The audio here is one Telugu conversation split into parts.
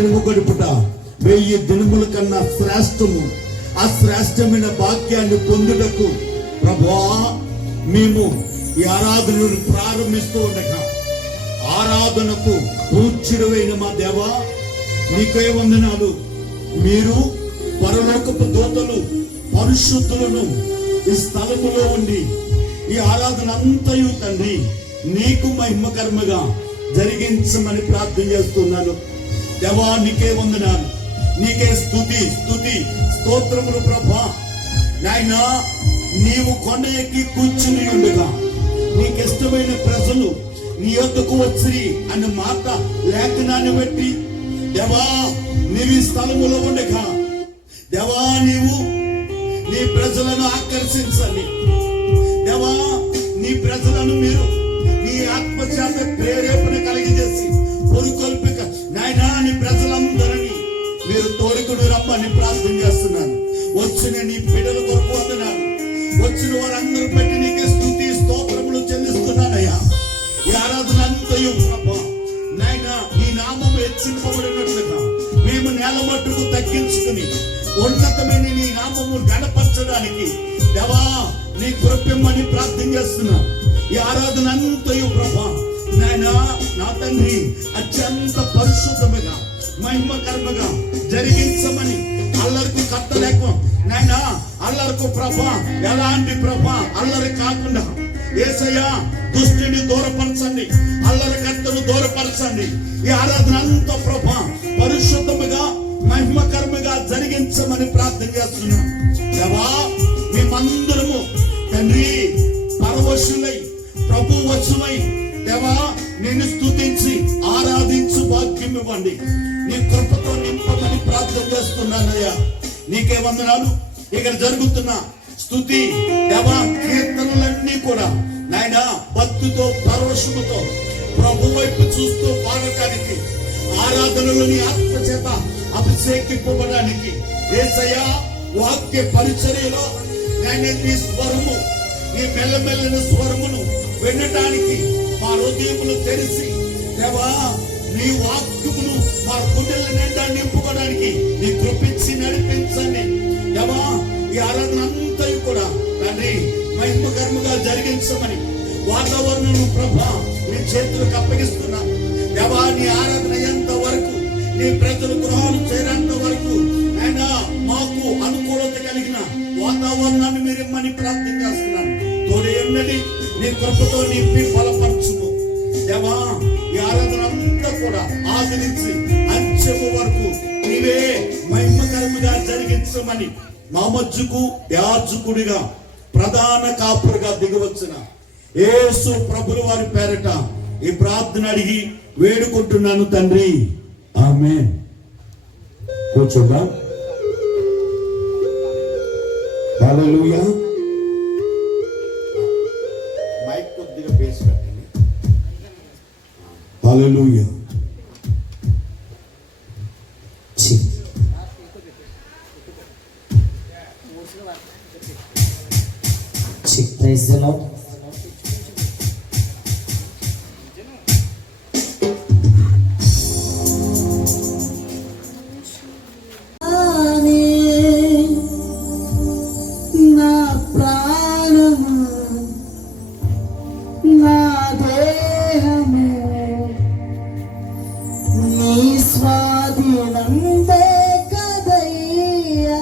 దినము గడుపుట 1000 దినముల కన్నా శ్రేష్టము. ఆ శ్రేష్టమైన భాగ్యాన్ని పొందుటకు ప్రభువా మేము ఈ ఆరాధనను ప్రారంభిస్తూ ఉండగా ఆరాధనకు పూజ్యుడైన మా దేవా నీకే వందనాలు. మీరు పరలోకపు దూతలు పరిశుద్ధులను ఈ స్థలములో ఉండి ఈ ఆరాధన అంతయు తండ్రి నీకు మహిమకరముగా జరిగించమని ప్రార్థన చేస్తున్నాను. దేవా నీకే వందనాలు, నీకే స్తుతి స్తోత్రములు ప్రభా. నాయనా నీవు కొండ ఎక్కి కూర్చుని ఉండగా నీకిష్టమైన ప్రజలు నీ యొద్దకు వచ్చి అన్న మాట లేఖనాన్ని బట్టి దేవా నీవు ఈ స్థలములో ఉండగా దేవా నీవు నీ ప్రజలను ఆకర్షించాలి. దేవా నీ ప్రజలను మీరు నీ ఆత్మచేత ప్రేరేపణ కలిగజేసి పొరుకొల్పిక నాయనా నీ ప్రజలందరినీ మీరు తోడుకుని రమ్మని ప్రార్థన చేస్తున్నాను. వచ్చిన నీ బిడ్డల కొరకు వందనాలు. వచ్చిన వారందరూ పెట్టి నీకే స్తుతి స్తోత్రములు చెల్లిస్తున్నానయ్యా. ఈ ఆరాధన అంతయు నాయనా నీ నామము హెచ్చింపబడినట్లుగా మేము నేల మట్టుకు తగ్గించుకుని ఉన్నతమైన నీ నామము గణపరచడానికి దేవా నీ కృపమ్మని ప్రార్థన చేస్తున్నా. ఈ ఆరాధన అంతయు ప్రభా నాయనా నా తండ్రి అత్యంత పరిశుద్ధముగా మహిమకరముగా జరిగించమని అల్లరికి కట్టలేక నాయనా అల్లరికి ప్రభా ఎలాంటి ప్రభా అల్లరి కాకుండా యేసయ్యా దుష్టుని దూరపరచండి, అల్లరి కట్టను దూరపరచండి. ఈ ఆరాధన అంతా ప్రభా పరిశుద్ధముగా మహిమకరముగా జరిగించమని ప్రార్థన చేస్తున్నాం. దేవా మేమందరము తండ్రి పరవశులై ప్రభు వశమై దేవా నేను స్తుతించి ఆరాధించు భాగ్యం ఇవ్వండి. నీ కృపతో నింపమని ప్రార్థన చేస్తున్నానయ్యా. నీకే వందనాలు. ఇక్కడ జరుగుతున్న స్తుతి దేవా కీర్తనలన్నీ కూడా నాయనా భక్తితో పరవశముతో ప్రభు వైపు చూస్తూ పాడటానికి ఆరాధనలోని ఆత్మచేత అభిషేకింపబడడానికి యేసయ్యా వాక్య పరిచర్యలో నీ స్వరము నీ మెల్లమెల్లిన స్వరమును వినటానికి మా హృదయములు తెరిచి దేవా నీ వాక్యమును మా గుండెల నిండా నింపుకోవడానికి నీ కృపించి నడిపించండి. దేవా ఈ ఆరాధన అంతా కూడా తండ్రి మహిమకరముగా జరిగించమని వాతావరణం ప్రభా నీ చేతులకు అప్పగిస్తున్నా. దేవా నీ ఆరాధన ఎంత వరకు నీ ప్రజల గృహాలు చేరేంత వరకు అయినా మాకు అనుకూలత కలిగిన వాతావరణాన్ని మీరు ఇమ్మని ప్రార్థన చేస్తున్నాను. తోడే ఉన్నది నీ కృపతో నింపి బలపరచుము. దేవా ఈ ఆరాధన అంతా కూడా ఆదరించి అంచెము వరకు నీవే మహిమకరముగా జరిగించమని మా మధ్యకు యాజకుడిగా ప్రధాన కాపురుగా దిగవచ్చిన యేసు ప్రభుల వారి పేరట ఈ ప్రార్థన అడిగి వేడుకుంటున్నాను తండ్రి, ఆమేన్. కూర్చోండి. హల్లెలూయా. మైక్ కొద్దిగా బేస్ పెట్టండి. హల్లెలూయా. Praise the Lord. నా ప్రాణము నా దేహము నీ స్వాధీనందే కదయ్యా.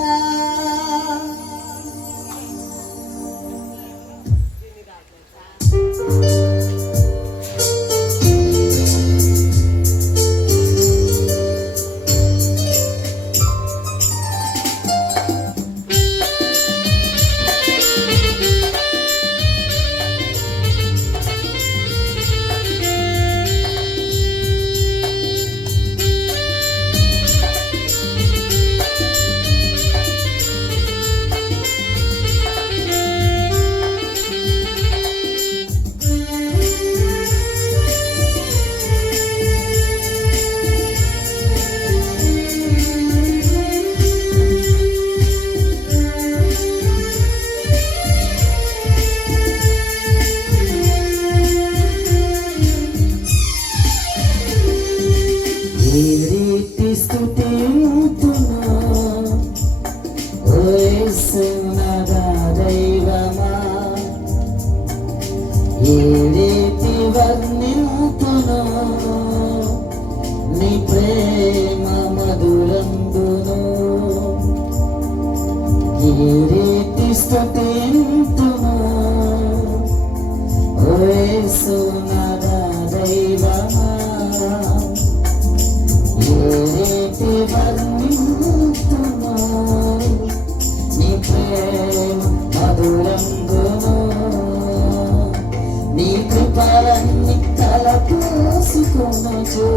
ప్రేమ మధురంబును ఈ రీతి స్తుతింతును ఓ యేసు నాథా దైవమా ఏ రీతి వర్ణింతును నీ ప్రేమ మధురంబును నీ కృపలన్నీ తలపోసుకొనుచు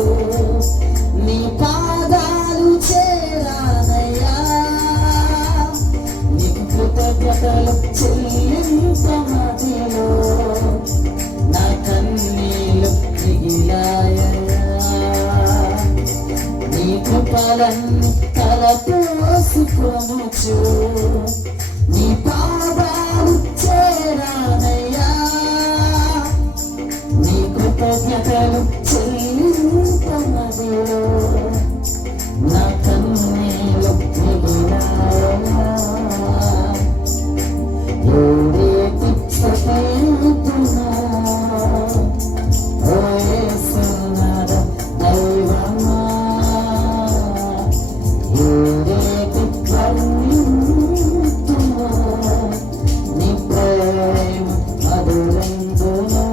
నీ పాదాలు చేరానయ్యా నీకు కృతజ్ఞతలు చెల్లింపమదిలో నా కన్నీళ్ళు మిగిలాయయ్యా నీ కృపలన్నీ తలపోసుకొనుచు నీ పాదాలు చేరానయ్యా నీ కృతజ్ఞతలు చెల్లింపమదిలో నా కన్నీళ్ళు మిగిలాయయ్యా ఏ రీతి స్తుతింతును ఓ యేసు నాథా దైవమా ఏ రీతి వర్ణింతును నీ ప్రేమ మధురంబును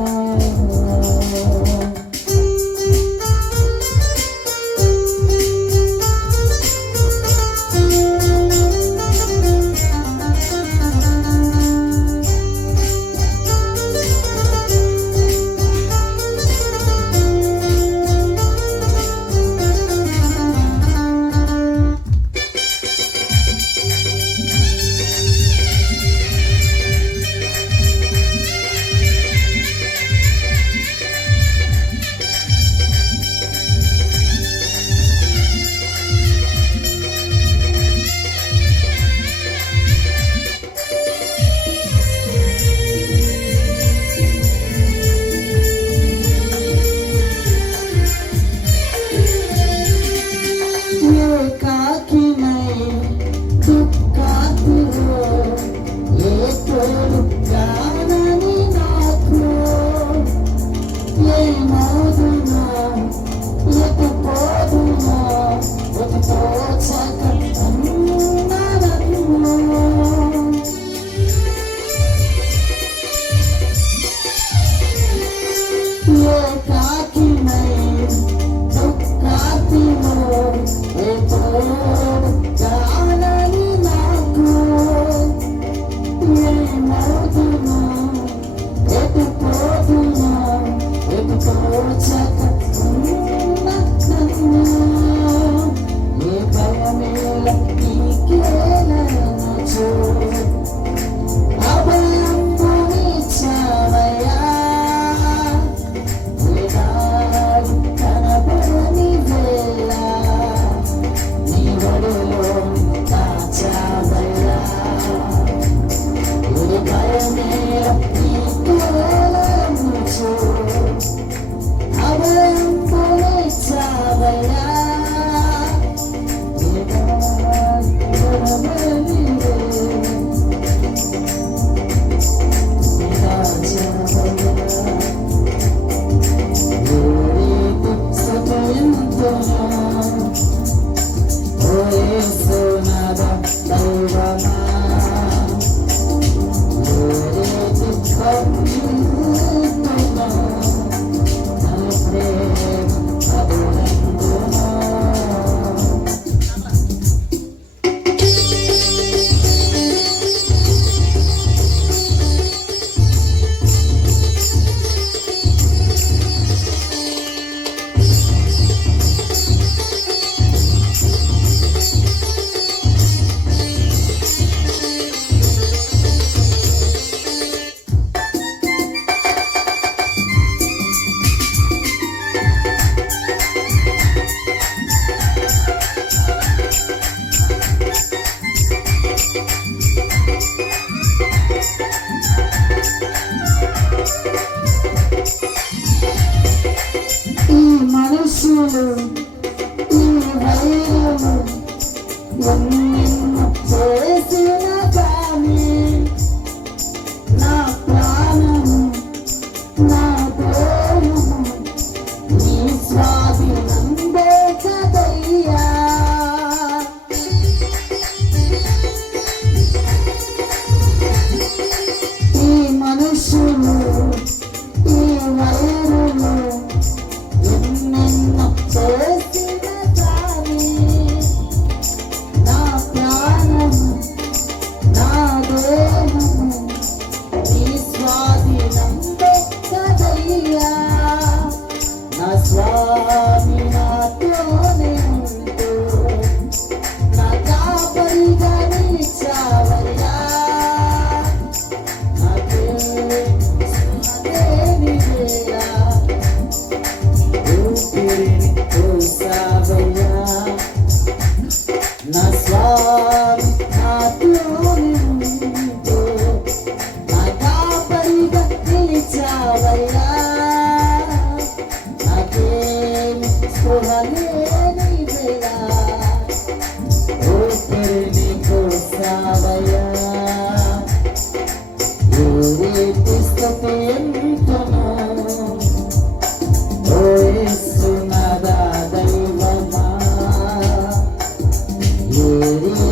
రీతి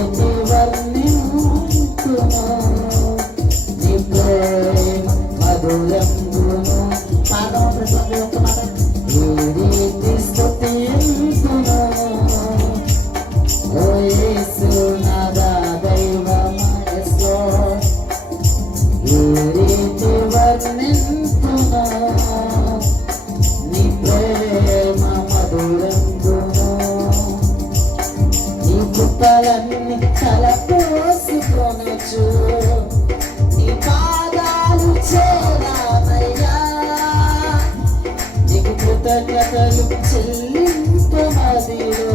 వర్ణింతును నీ ప్రేమ మధురంబును. పాదం ప్రతి ఒక్క మాట. ఈ రీతి స్తుతింతును ఓ యేసు నాదా దైవమా. Yes Lord. ఈ రీతి వర్ణింతును నీ ప్రేమ మధురంబును. నీ కృపలన్నీ తలపోసుకొనొచ్చు నీ పాదాలు చేరానయ్యా. నీకు కృతజ్ఞతలు చెల్లింపమదిలో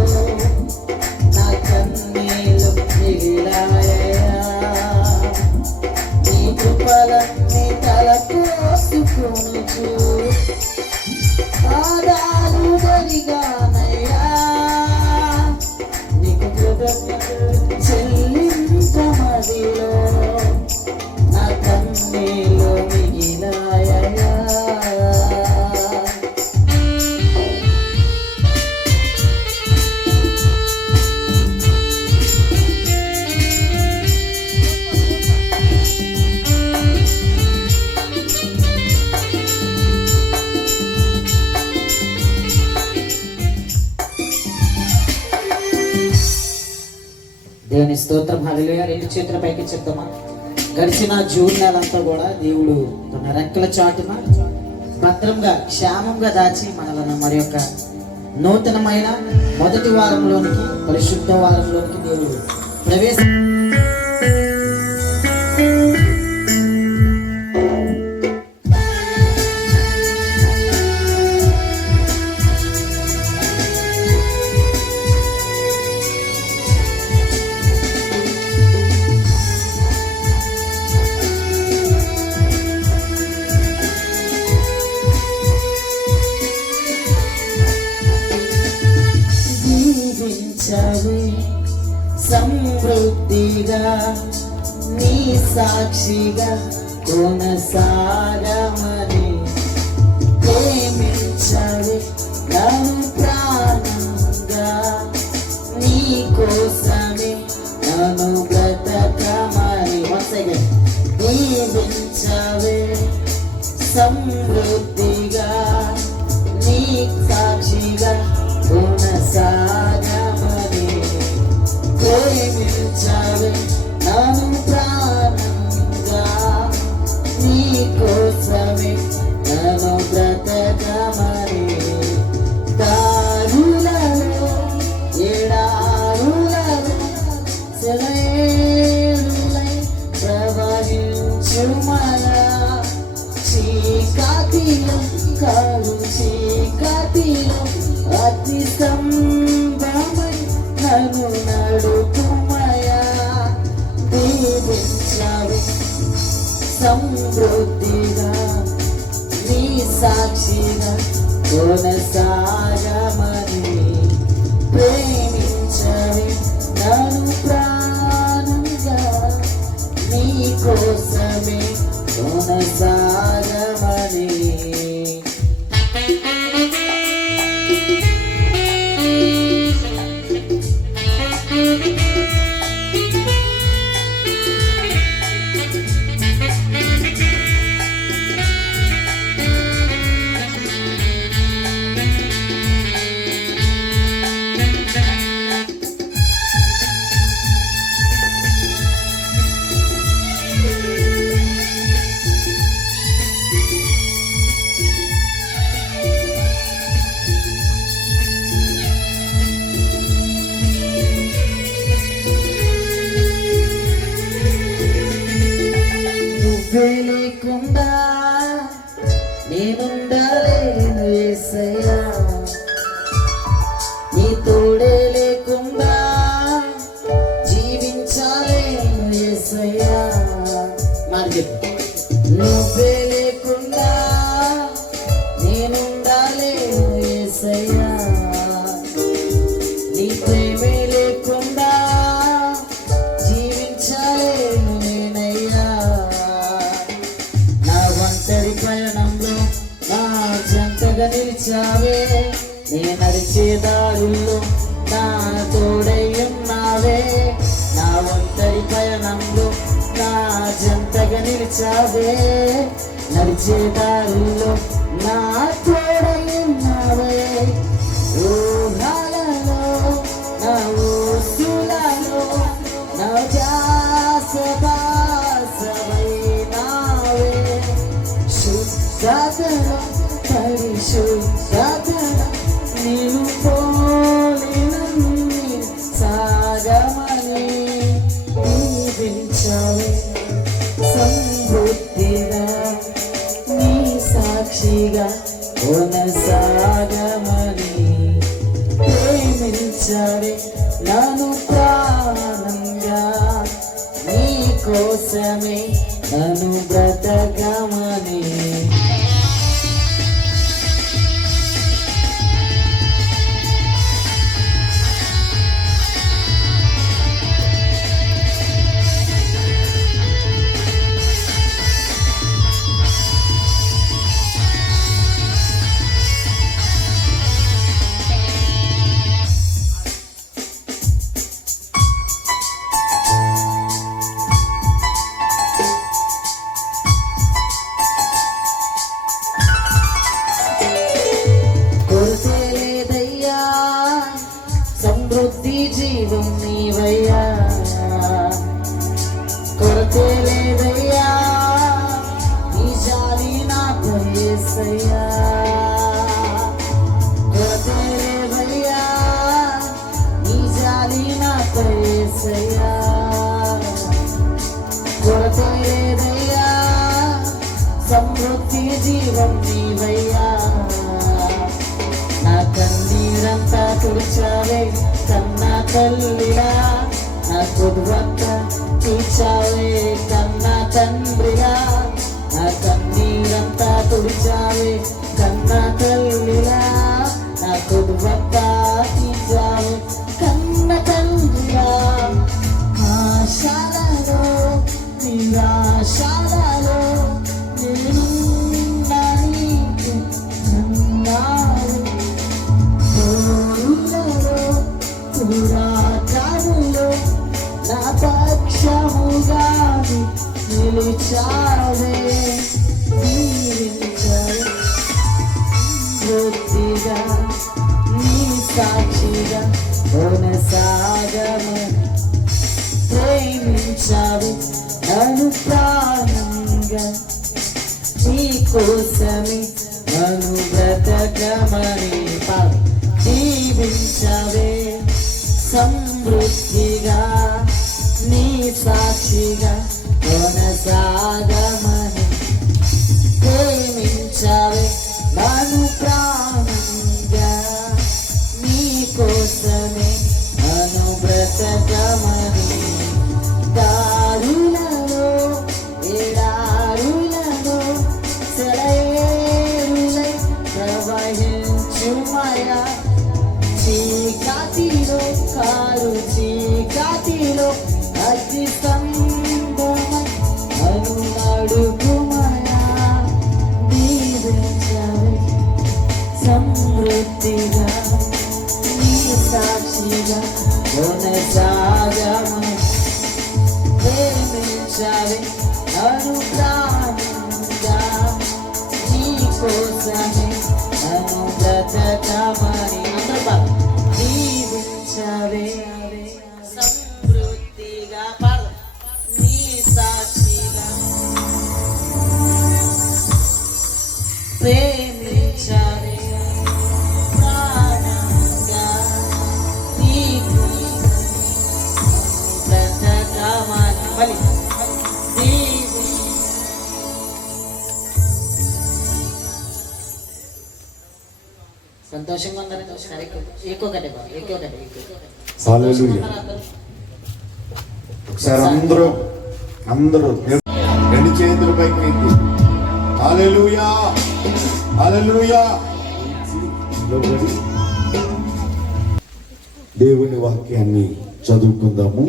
నా కన్నీళ్ళు మిగిలాయయ్యా. నీ కృపలన్నీ తలపోసుకొనొచ్చు పాదాలు గరిగానయ్యా. నీకు కృతజ్ఞతలు చెల్లింపమదిలో నా కన్నీళ్ళు మిగిలాయయ్యా. దేవుని స్తోత్రం. హల్లెలూయా. రెండు చేతుల పైకి చెప్తామా. గడిచిన జూన్ నెలంతా కూడా దేవుడు తన రెక్కల చాటున భద్రంగా క్షేమంగా దాచి మనలను మరి యొక్క నూతనమైన మొదటి వారంలోనికి పరిశుద్ధ వారంలోనికి దేవుడు ప్రవేశ దీవించవి సమృద్ధిగా నీ సాక్షిగా కొనసాగమని ప్రేమించవి నన్ను ప్రాణంగా నీ కోసమే నన్ను బ్రతకమని. దీవించవి సమృద్ధిగా నీ సాక్షిగా కొనసాగమని ప్రేమించవి నన్ను ప్రాణంగా నీ కోసమే నన్ను బ్రతకమని. దారులలో ఎడారులలో సెలయేరులై ప్రవహించుమయా. చీకటిలో కడు చీకటిలో అతి సంభ్రమై నన్ను నడుపుమయా. దీవించవి సమృద్ధిగా నీ సాక్షిగా కొనసాగమని ప్రేమించవి నన్ను ప్రాణంగా నీ కోసమే కొనసాగమని. నువ్వే లేకుండా నేనుండలేను యేసయ్యా. నీ తోడే లేకుండా జీవించలేను యేసయ్యా. మరి నువ్వే లేకుండా నేనుండలేను యేసయ్యా. నీ ప్రేమే లేకుండా జీవించలేను నేనయ్యా. నా ఒంటరి పయనంలో నా జంటగా నిలిచావే. నే నడిచే దారుల్లో నా తోడై ఉన్నావే. కాచావే, నడిచే దారిలో నా తోడై ఉన్నావే. ఊహలలో నా ఊసులలో నా ధ్యాస భాసమైనావే. శుద్ధతలో పరిశుద్ధతలో నీవు పోలినన్ని సాగమని దీవించావే. సమృద్ధిగా నీ సాక్షిగా కొనసాగమని ప్రేమించావే నన్ను ప్రాణంగా. నీ కోసమే నన్ను బ్రతకమని. కొరతే లేదయ్యా, సమృద్ధి జీవం నీవయ్యా. కొరతే లేదయ్యా, నీ జాలి నాపై యేసయ్యా. కొరతే లేదయ్యా, నీ జాలి నాపై యేసయ్యా. కొరతే లేదయ్యా, సమృద్ధి జీవం నీవయ్యా. నా కన్నీరంతా తుడిచావే కన్నా తల్లిలా, నా కొడువంత తీర్చావే కన్నా తండ్రిలా. నా కన్నీరంతా తుడిచావే కన్నా తల్లిలా, నా కొడువంత తీర్చావే కన్నా తండ్రిలా. ఆశాలలో నిరాశాలలో నేను నీకు అన్నావు. పురాతనలో నా పక్షముగా నిలిచావే. దీవించావే బుద్ధిగా నీ సాక్షిగా కొనసాగమని ప్రేమించావే నన్ను ప్రాణంగా. నీ కోసమే నన్ను బ్రతకమని దీవించావే. సమృద్ధిగా నీ సాక్షిగా కొనసాగమని ప్రేమించావే నన్ను ప్రాణంగా. నీ కోసమే నన్ను బ్రతకమని. దారులలో ఎడారులలో సెలయేరులై ప్రవహించుమయా. చీకటిలో కారు చీకటిలో అతి స్తంభమై అను నడుపుమయా. దీవించావే సమృద్ధిగా నీ సాక్షిగా కొనసాగమని ప్రేమించావే నన్ను ప్రాణంగా. నీ కోసమే నన్ను బ్రతకమని దీవించావే సమృద్ధిగా నీ సాక్షిగా ప్రేమించావే ప్రాణంగా. నీకు బ్రతకమని సంతోషంగా ఉందని ఒకసారి ఎక్కువగండి హల్లెలూయా. ఒకసారి అందరూ రెండు చేతులు పైకి ఎత్తి హల్లెలూయా హల్లెలూయా. దేవుని వాక్యాన్ని చదువుకుందాము.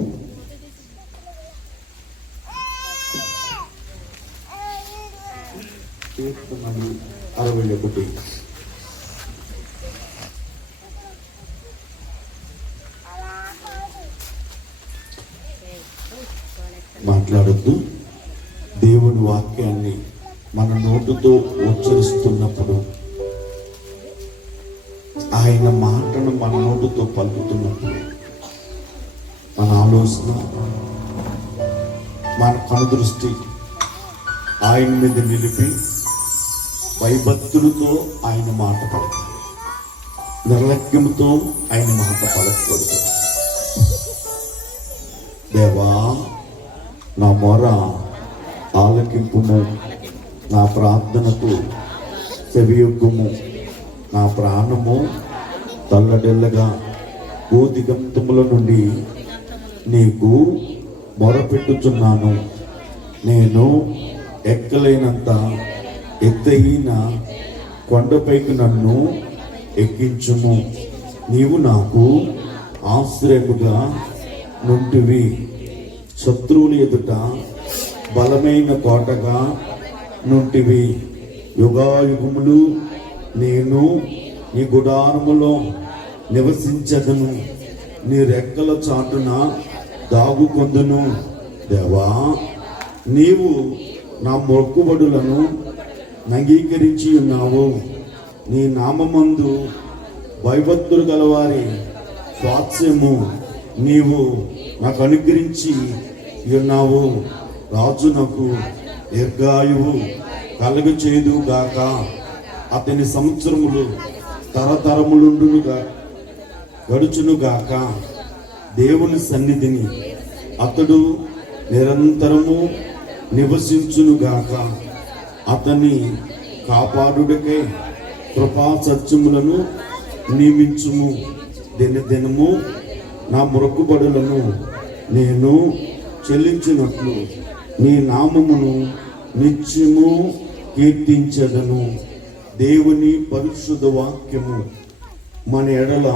కీర్తనలు 61. మాట్లాడొద్దు. దేవుడు దేవుని వాక్యాన్ని మన నోటుతో ఉచ్చరిస్తున్నప్పుడు, ఆయన మాటను మన నోటుతో పలుకుతున్నప్పుడు, మన ఆలోచన, మన కనుదృష్టి ఆయన మీద నిలిపి భయభక్తులతో ఆయన మాట పలకాలి. నిర్లక్ష్యంతో ఆయన మాట పలకూడదు. దేవా, నా మొర ఆలకింపుము, నా ప్రార్థనకు చెవియొగ్గుము, నా ప్రాణము తల్లడెల్లగా భూదిగంతముల నుండి నీకు మొరపెట్టుచున్నాను. నేను ఎక్కలేనంత ఎత్తైన కొండపైకి నన్ను ఎక్కించుము. నీవు నాకు ఆశ్రయముగా నుంటివి. శత్రువుల ఎదుట బలమైన కోటగా నుంటివి. యుగాయుగములు నేను నీ గుడారములో నివసించదను. నీ రెక్కల చాటున దాగుకొందును. దేవా, నీవు నా మొక్కుబడులను అంగీకరించి ఉన్నావు. నీ నామమందు భయభక్తులు గలవారి స్వాస్యము నీవు నాకు అనుగ్రహించి ఉన్నావు. రాజునకు దీర్ఘాయువు కలుగు చేయదు గాక. అతని సంవత్సరములు తరతరములుండునుగా గడుచునుగాక. దేవుని సన్నిధిని అతడు నిరంతరము నివసించునుగాక. అతని కాపాడుటకై కృపా సత్యములను నియమించుము. దినదినము నా మొక్కుబడులను నేను చెల్లించినట్లు నీ నామమును నిత్యము కీర్తించదను. దేవుని పరిశుద్ధ వాక్యము మన ఎడల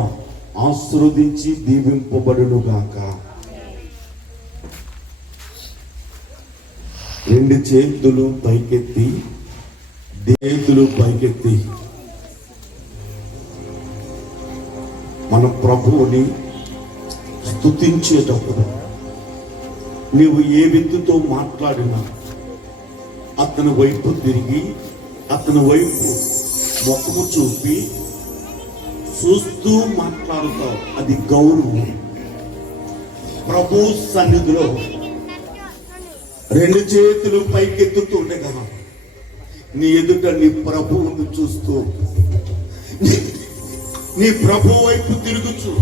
ఆశీర్వదించి దీవింపబడునుగాక. రెండు చేతులు పైకెత్తి, చేతులు పైకెత్తి మన ప్రభువుని స్తుతించేటప్పుడు నీవు ఏ వ్యక్తితో మాట్లాడినా అతని వైపు తిరిగి అతని వైపు ముఖము చూపి చూస్తూ మాట్లాడుతావు. అది గౌరవం. ప్రభు సన్నిధిలో రెండు చేతులు పైకెత్తుతుండగా నీ ఎదుట నీ ప్రభువును చూస్తూ నీ ప్రభు వైపు తిరుగుచు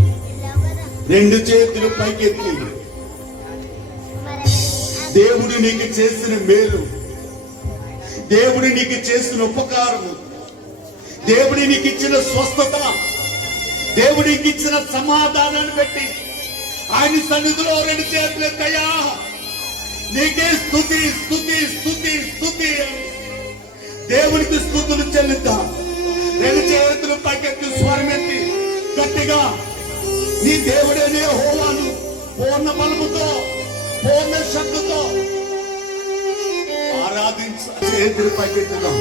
రెండు చేతులు పైకెత్తి దేవుడు నీకు చేసిన మేలు, దేవుడు నీకు చేసిన ఉపకారము, దేవుడు నీకు ఇచ్చిన స్వస్థత, దేవుడు నీకు ఇచ్చిన సమాధానాన్ని బట్టి ఆయన సన్నిధిలో రెండు చేతులు ఎత్తయ్యా, నీకే స్తుతి స్తుతి స్తుతి స్తుతి. దేవునికి స్తుతులు చెల్లిద్దాం. రెండు చేతులు పైకెత్తి స్వరమెత్తి గట్టిగా నీ దేవుడనే యెహోవాను పూర్ణ బలముతో పూర్ణ శక్తితో ఆరాధించ. చేతులు పైకెత్తుదాం.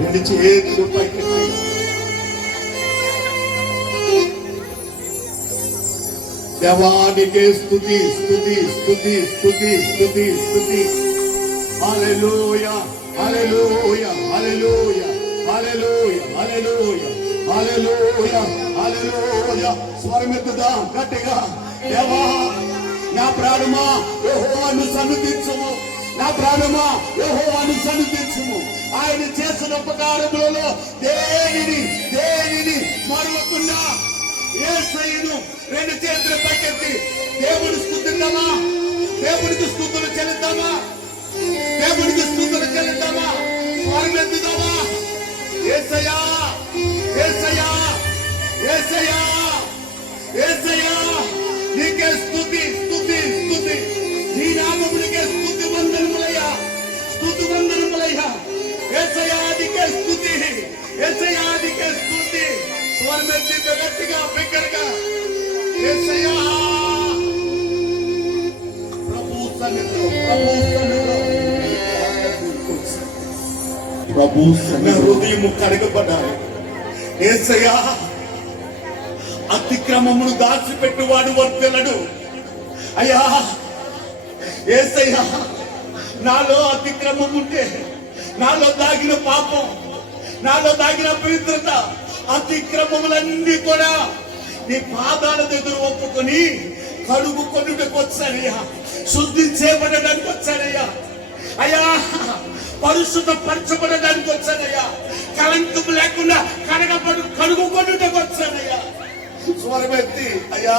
రెండు చేతులు పైకెత్తి దేవానికే స్తుతి స్తుతి స్తుతి స్తుతి స్తుతి స్తుతి. హల్లెలూయా హల్లెలూయా హల్లెలూయా హల్లెలూయా హల్లెలూయా హల్లెలూయా హల్లెలూయా. స్వరమెత్తుదాం గట్టిగా. దేవా, నా ప్రాణమా యెహోవాను సన్నుతించుము, నా ప్రాణమా యెహోవాను సన్నుతించుము. ఆయన చేసిన ఉపకారములలో దేనిని దేనిని మరవకుండా యేసయ్యను రెండు చేతులు పైకెత్తి దేవుని స్తుతిద్దామా, దేవునికి స్తుతులు చెల్లిద్దామా, దేవునికి స్తుతులు చెల్లిద్దామా, స్వరమెత్తుదామా. యేసయ్యా యేసయ్యా యేసయ్యా యేసయ్యా, నీకే స్తుతి స్తుతి స్తుతి. నీ నామమునికే స్తుతి వందనములయ్యా, స్తుతి వందనములయ్యా. యేసయ్యా నీకే స్తుతి, యేసయ్యా నీకే స్తుతి. స్వరమెత్తి గట్టిగా బిగ్గరగా యేసయ్యా. ప్రభు సన్నిధిలో ప్రభు సన్నిధిలో హృదయము కడగబడాలి. యేసయ్యా, అతిక్రమమును దాచిపెట్టువాడు వర్తెలడు. అయ్యా, యేసయ్యా, నాలో అతిక్రమం ఉంటే, నాలో దాగిన పాపం, నాలో దాగిన పవిత్రత, అతిక్రమములన్నీ కూడా నీ పాదాల దగ్గర ఒప్పుకొని కడుగుకొనుటకు వచ్చానయ్యా, శుద్ధి చేయబడడానికి వచ్చానయ్యా అయ్యా, పరిశుద్ధ పరచబడడానికి వచ్చానయ్యా, కలంకం లేకుండా కడుగుకొనుటకు వచ్చానయ్యా. స్వరమెత్తి అయ్యా,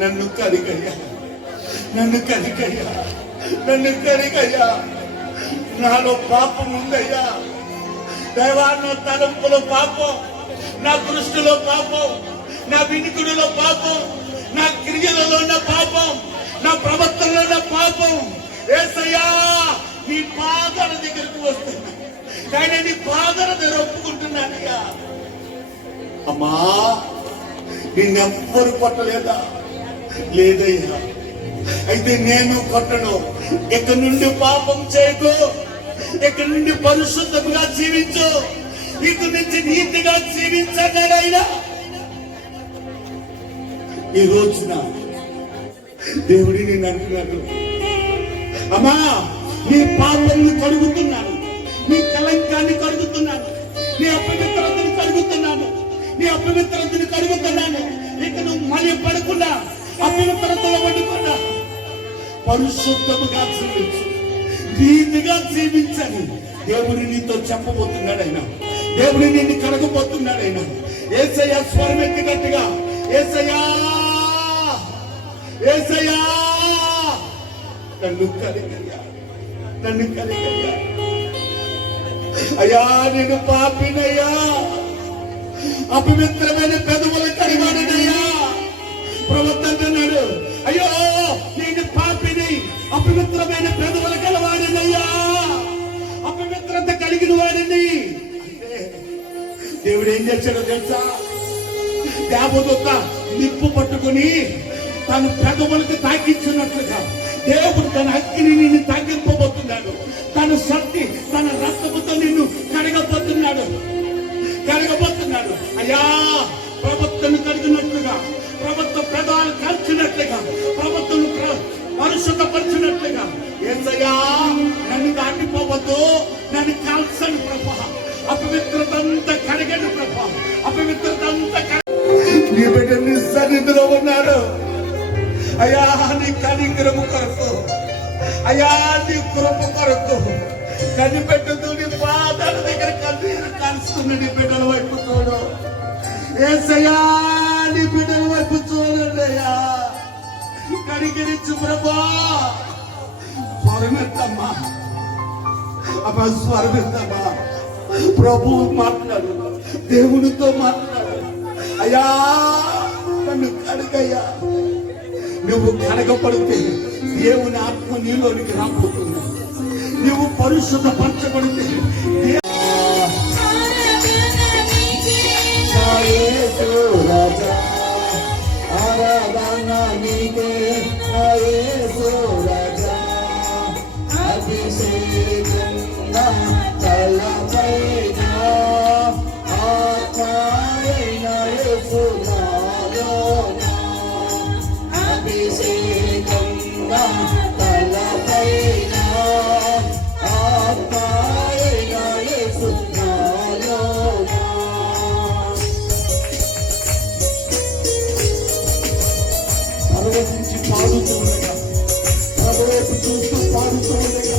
నన్ను కరిగయ్యా, నన్ను కరిగయ్యా, నన్ను కరిగయ్యా. నాలో పాపం ఉందయ్యా దేవా, నా తలంపులో పాపం, నా దృష్టిలో పాపం, నా వినికుడిలో పాపం, నా క్రియలలో ఉన్న పాపం, నా ప్రవర్తనలో ఉన్న పాపం. యేసయ్యా, నీ పాదాల దగ్గరకు వస్తున్నా, కానీ నీ పాదాల దగ్గర ఒప్పుకుంటున్నానయ్యా. అమ్మా, నిన్నెవ్వరు కొట్టలేదా? లేదయ్యా. అయితే నేను కొట్టను. ఇక నుండి పాపం చేయకు, ఇక నుండి పరిశుద్ధంగా జీవించు, ఇక నుంచి నీతిగా జీవించగలైనా. ఈ రోజున దేవుడిని నేను అంటున్నాను, అమ్మా, నీ పాపాన్ని కడుగుతున్నాను, నీ కలంకాన్ని కడుగుతున్నాను, నీ అపవిత్రతను కడుగుతున్నాను, నీ అపవిత్రతను కడుగుతున్నాను. ఇక నువ్వు మళ్ళీ పడకుండా, అపవిత్రతలో పడకుండా పరిశుద్ధముగా జీవించు, నీతిగా జీవించని దేవుడు నీతో చెప్పబోతున్నాడు. ఆయన దేవుడు నిన్ను కడగబోతున్నాడు. ఆయన యేసయ్యా, స్వరం ఎత్తి గట్టిగా, యేసయ్యా, యేసయ్యా, నన్ను కరిగయ్యా, నన్ను కరిగయ్యా. అయ్యా, నేను పాపినయ్యా, అపవిత్రమైన పెదవులు కడిగాడనయ్యా. ప్రవక్త అంటున్నాడు, అయ్యో, నేను పాపిని, అపవిత్రమైన పెదవులు కలవాడినయ్యా, అపవిత్రత కలిగిన వాడిని. అంటే దేవుడు ఏం చేశాడో తెలుసా? దేవదూత నిప్పు పట్టుకుని తన పెదవులకు తాకించినట్లుగా దేవుడు తన అగ్ని నిన్ను తాకింపబోతున్నాడు. తన శక్తి, తన రక్తముతో నిన్ను కడగబోతున్నాడు. అయ్యా, ప్రభుత్వం కడిగినట్లుగా, ప్రభుత్వ పెదాలు కాల్చినట్లుగా, ప్రభుత్వం పరిశుద్ధపరిచినట్లుగా, యేసయ్యా, నన్ను దాటిపోవద్దు, నన్ను కాల్చని ప్రభా, అపవిత్రత అంతా కడగండి ప్రభా, అపవిత్రత అంతా నీ బిడ్డ నీ సన్నిధిలో ఉన్నారు. అయ్యా, నీ కనికరము కొరకు, అయ్యా, నీ కృప కొరకు కనిపెట్టుతూ నీ పాదాల దగ్గర కన్నీరు కాల్చుతున్న నీ బిడ్డల వైపు చూడు. యేసయ్యా, నీ బిడ్డల వైపు చూడండి అయ్యా, కనికరించు ప్రభా. స్వరమెత్తమ్మా, అమ్మా, స్వరమెత్తమ్మా. ప్రభు మాట్లాడు, దేవునితో మాట్లాడు. అయ్యా, నన్ను కడగయ్యా. నువ్వు కడగపడితే దేవుని ఆత్మ నీలోనికి రాబోతుంది. నువ్వు పరిశుద్ధపరచబడితే పాడుతూ ఉండగా, ప్రభువైపు చూస్తూ పాడుతూ ఉండగా,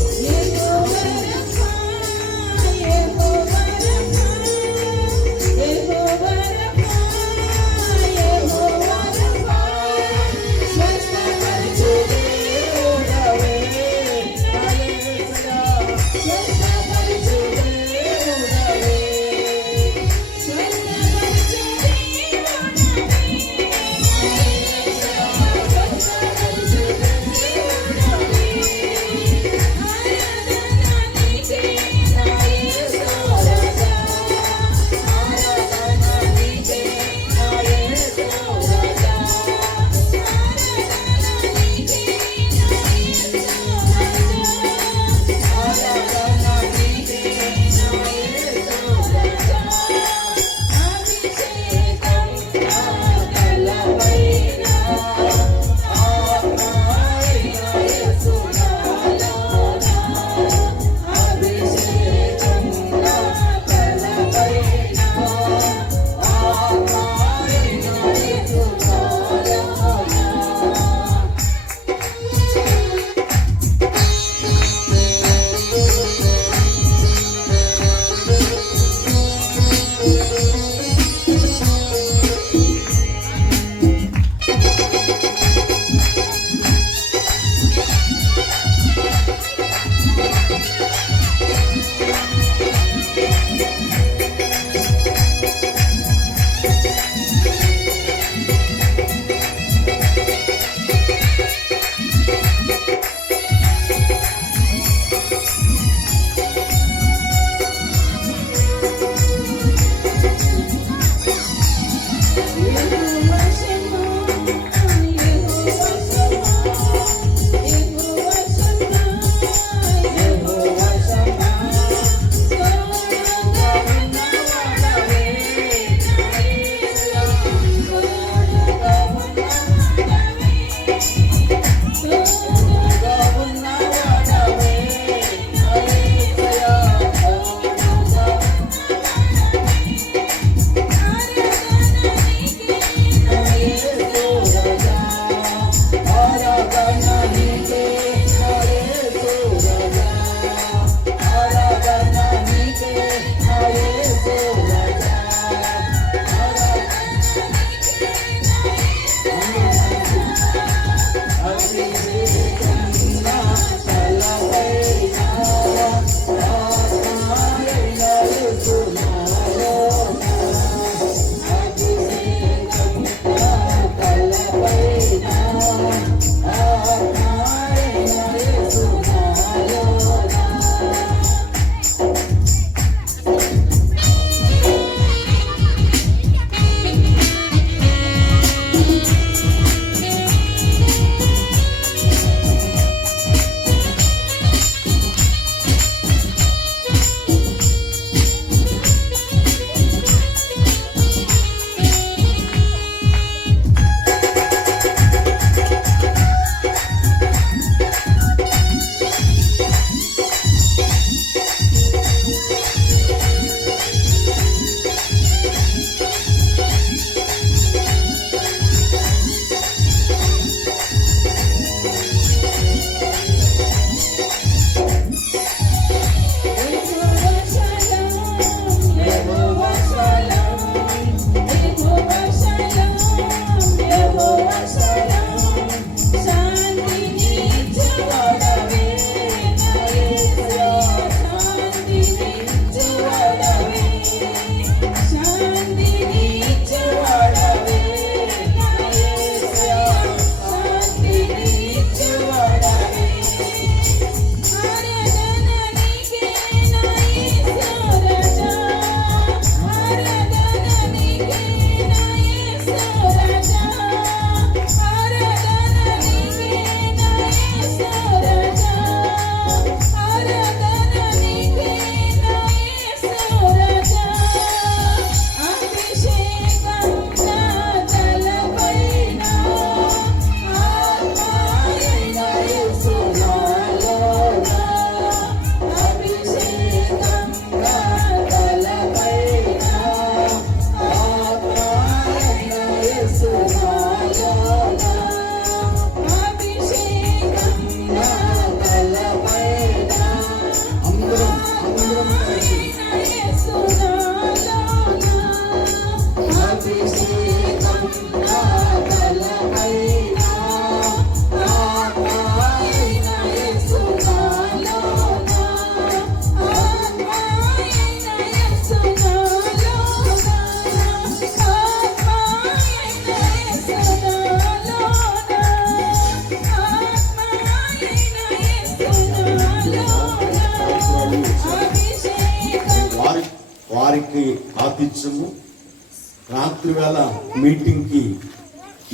రాత్రి వేళ మీటింగ్కి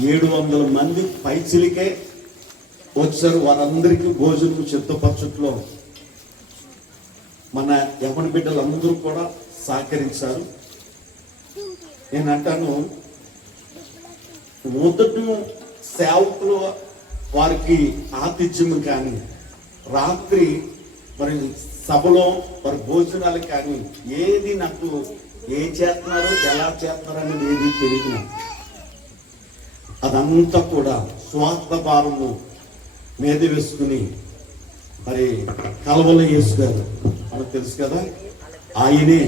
700 మంది పైచిలికే వచ్చారు. వారందరికీ భోజనం సిద్ధపరచట్లో మన యవన బిడ్డలందరూ కూడా సహకరించారు. నేను అంటాను, మొదటి సేవకులు వారికి ఆతిథ్యం కానీ, రాత్రి మరి సభలో వారి భోజనాలు కానీ ఏది నాకు ఏం చేస్తున్నారు, ఎలా చేస్తున్నారు అనేది ఏది తెలియదు నాకు. అదంతా కూడా స్వార్థ భారము మీద వేసుకుని మరి కలవలో యేసు గారు మనకు తెలుసు కదా, ఆయనే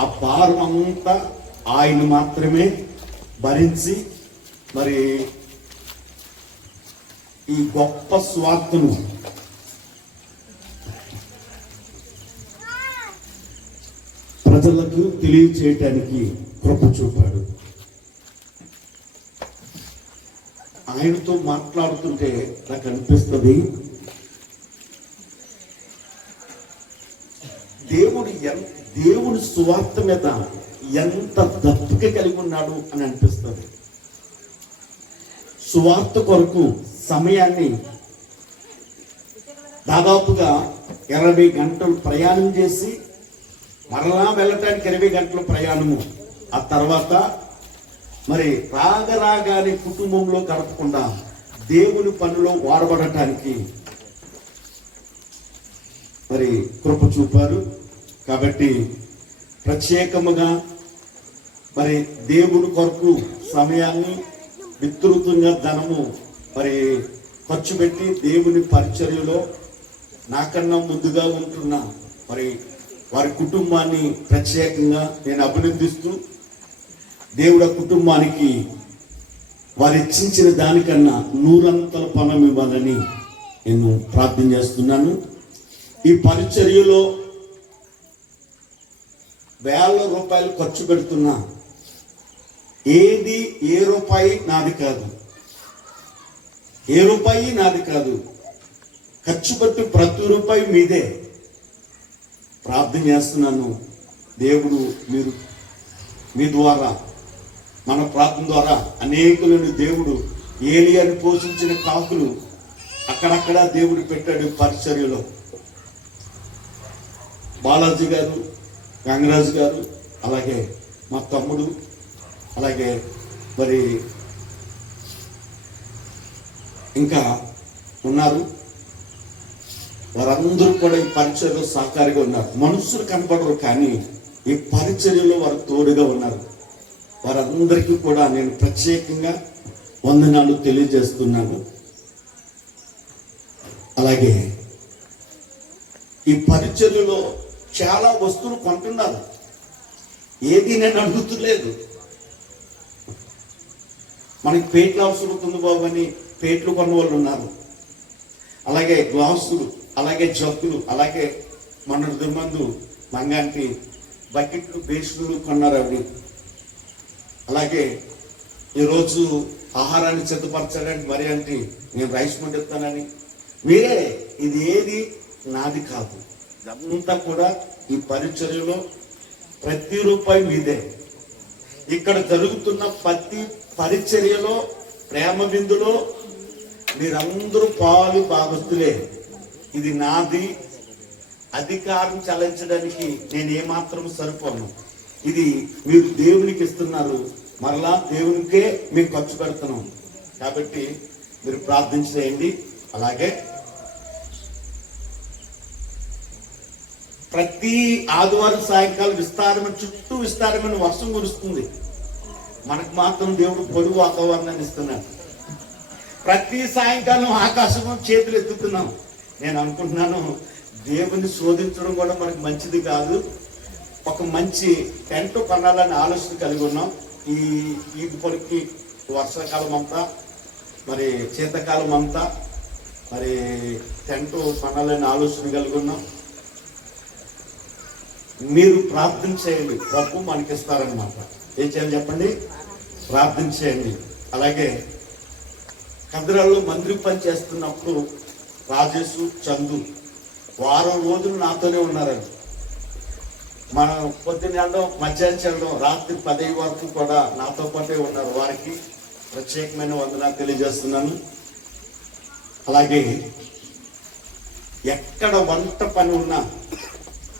ఆ భారం అంతా ఆయన మాత్రమే భరించి మరి ఈ గొప్ప స్వార్థను ప్రజలకు తెలియచేయటానికి కృప చూపాడు. ఆయనతో మాట్లాడుతుంటే నాకు అనిపిస్తుంది, దేవుడి సువార్త మీద ఎంత దప్పిక కలిగి ఉన్నాడు అని అనిపిస్తుంది. సువార్త కొరకు సమయాన్ని దాదాపుగా 20 గంటలు ప్రయాణం చేసి మరలా వెళ్ళటానికి 20 గంటల ప్రయాణము. ఆ తర్వాత మరి రాగానే కుటుంబంలో గడపకుండా దేవుని పనిలో వాడబడటానికి మరి కృప చూపారు. కాబట్టి ప్రత్యేకముగా మరి దేవుని కొరకు సమయాన్ని, విస్తృతంగా ధనము మరి ఖర్చు పెట్టి దేవుని పరిచర్యలో నాకన్నా ముందుగా ఉంటున్న మరి వారి కుటుంబాన్ని ప్రత్యేకంగా నేను అభినందిస్తూ, దేవుడి కుటుంబానికి వారు ఇచ్చించిన దానికన్నా 100 ఫలం ఇవ్వాలని నేను ప్రార్థన చేస్తున్నాను. ఈ పరిచర్యలో వేల రూపాయలు ఖర్చు పెడుతున్నా ఏ రూపాయి నాది కాదు, ఏ రూపాయి నాది కాదు. ఖర్చు పెట్టి ప్రతి రూపాయి మీదే. ప్రార్థన చేస్తున్నాను, దేవుడు మీరు మీ ద్వారా, మన ప్రార్థన ద్వారా అనేకులను దేవుడు ఏలియాను పోషించిన కాకులు అక్కడక్కడ దేవుడు పెట్టాడు. పరిచర్యలో బాలాజీ గారు, గంగరాజు గారు, అలాగే మా తమ్ముడు, అలాగే మరి ఇంకా ఉన్నారు. వారందరూ కూడా ఈ పరిచర్యలో సహకారిగా ఉన్నారు. మనుషులు కనపడరు కానీ ఈ పరిచర్యలో వారు తోడుగా ఉన్నారు. వారందరికీ కూడా నేను ప్రత్యేకంగా వందనాలు తెలియజేస్తున్నాను. అలాగే ఈ పరిచర్యలో చాలా వస్తువులు కొంటున్నారు. ఏది నేను అడుగుతులేదు. మనకి పేట్లు అవసరం అవుతుంది బాబు అని పేట్లు కొన్న వాళ్ళు ఉన్నారు. అలాగే గ్లాసులు, అలాగే జగ్గులు, అలాగే మన మందు మంగాంటి బకెట్లు, బేసులు కొన్నారు అవి. అలాగే ఈరోజు ఆహారాన్ని సిద్ధపరచాలని మరి అంటే నేను రైస్ పండిస్తానని మీరే, ఇది ఏది నాది కాదు. ఇదంతా కూడా ఈ పరిచర్యలో ప్రతి రూపాయి మీదే. ఇక్కడ జరుగుతున్న ప్రతి పరిచర్యలో, ప్రేమ విందులో మీరందరూ పాలు భాగస్తులే. ఇది నాది. అధికారం చలించడానికి నేను ఏమాత్రం సరిపోను. ఇది మీరు దేవునికి ఇస్తున్నారు, మరలా దేవునికే మీకు ఖర్చు పెడుతున్నాం. కాబట్టి మీరు ప్రార్థన చేయండి. అలాగే ప్రతి ఆదివారం సాయంకాలం విస్తారమైన వర్షం కురుస్తుంది. మనకు మాత్రం దేవుడు పొడుగు వాతావరణాన్ని ఇస్తున్నాడు. ప్రతి సాయంకాలం ఆకాశం చేతులు ఎత్తుతున్నాం. నేను అనుకుంటున్నాను, దేవుని శోధించడం కూడా మనకు మంచిది కాదు. ఒక మంచి టెంట్ కొనాలని ఆలోచన కలిగి ఉన్నాం. ఇప్పటికి వర్షాకాలం అంతా, మరి శీతాకాలం అంతా మరి టెంట్ కొనాలని ఆలోచన కలిగి ఉన్నాం. మీరు ప్రార్థన చేయండి, ప్రభు మనకి ఇస్తారనమాట. ఏం చేయాలి చెప్పండి? ప్రార్థన చేయండి. అలాగే కద్రాల్లో మందిరం పని చేస్తున్నప్పుడు రాజేష్, చందు వారం రోజులు నాతోనే ఉన్నారండి. మనం పొద్దున్న వెళ్ళడం, మధ్యాహ్నం వెళ్ళడం, రాత్రి 10 వరకు కూడా నాతో పాటే ఉన్నారు. వారికి ప్రత్యేకమైన వందనాలు తెలియజేస్తున్నాను. అలాగే ఎక్కడ వంట పని ఉన్నా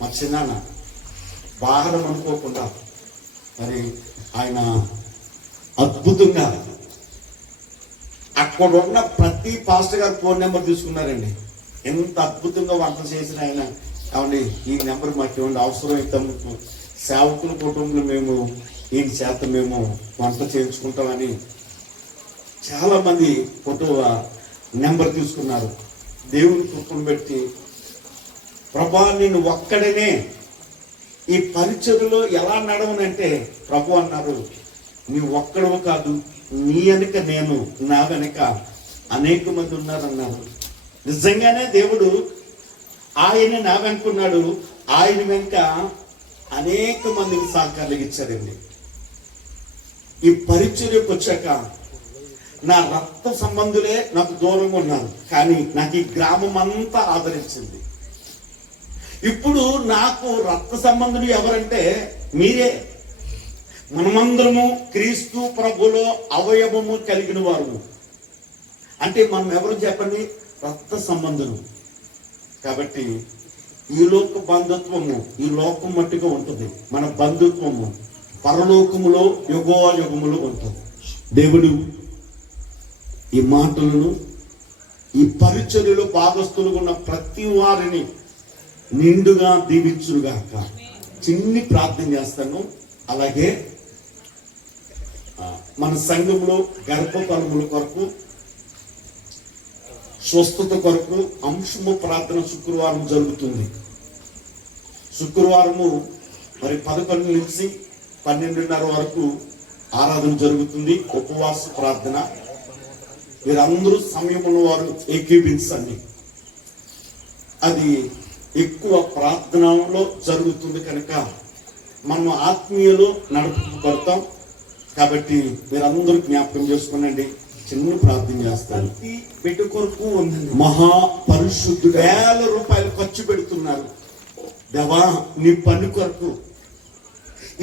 మా చిన్నాన్న బాహరం అనుకోకుండా మరి ఆయన అద్భుతంగా అక్కడ ఉన్న ప్రతి పాస్టర్ గారు ఫోన్ నెంబర్ తీసుకున్నారండి. ఎంత అద్భుతంగా వంట చేసిన ఆయన, కాబట్టి ఈ నెంబర్ మాకు ఏమన్నా అవసరమైతే సేవకుల కుటుంబంలో మేము ఈయన చేత మేము వంట చేయించుకుంటామని చాలా మంది నెంబర్ తీసుకున్నారు. దేవుని కృపను పెట్టి ప్రభా నేను ఒక్కడనే ఈ పరిచర్యలో ఎలా నడవనంటే ప్రభు అన్నారు, నీ ఒక్కడవు కాదు, నీ వెనుక నేను, నా వెనుక అనేక మంది ఉన్నారన్నారు. నిజంగానే దేవుడు ఆయన నా వెనుకున్నాడు, ఆయన వెనుక అనేక మందికి సహకారాలు ఇచ్చారండి. ఈ పరిచర్యకు వచ్చాక నా రక్త సంబంధులే నాకు దూరంగా ఉన్నారు, కానీ నాకు ఈ గ్రామం అంతా ఆదరించింది. ఇప్పుడు నాకు రక్త సంబంధులు ఎవరంటే మీరే. మనమందరము క్రీస్తు ప్రభులో అవయవము కలిగిన వారు. అంటే మనం ఎవరు చెప్పండి? రక్త సంబంధులు. కాబట్టి ఈ లోక బంధుత్వము ఈ లోకం మట్టుగా ఉంటుంది, మన బంధుత్వము పరలోకములో యుగోయుగములు ఉంటుంది. దేవుడు ఈ మాటలను ఈ పరిచర్యలో భాగస్థులుగా ఉన్న ప్రతి వారిని నిండుగా దీవించుగాక. చిన్ని ప్రార్థన చేస్తాను. అలాగే మన సంఘంలో గర్భఫలముల కొరకు, స్వస్థత కొరకు అంశము ప్రార్థన శుక్రవారం జరుగుతుంది. శుక్రవారము మరి 11 నుంచి 12:30 వరకు ఆరాధన జరుగుతుంది. ఉపవాస ప్రార్థన. మీరందరూ సమయంలో వారు ఏకీభించండి. అది ఎక్కువ ప్రార్థనలో జరుగుతుంది కనుక మనం ఆత్మీయలో నడుపుబడతాం. కాబట్టి మీరందరూ జ్ఞాపకం చేసుకోనండి. చిన్న ప్రార్థన చేస్తాను. బిడ్డ కొరకు ఉందండి, మహా పరిశుద్ధుడు. వేల రూపాయలు ఖర్చు పెడుతున్నారు. దేవా నీ పని కొరకు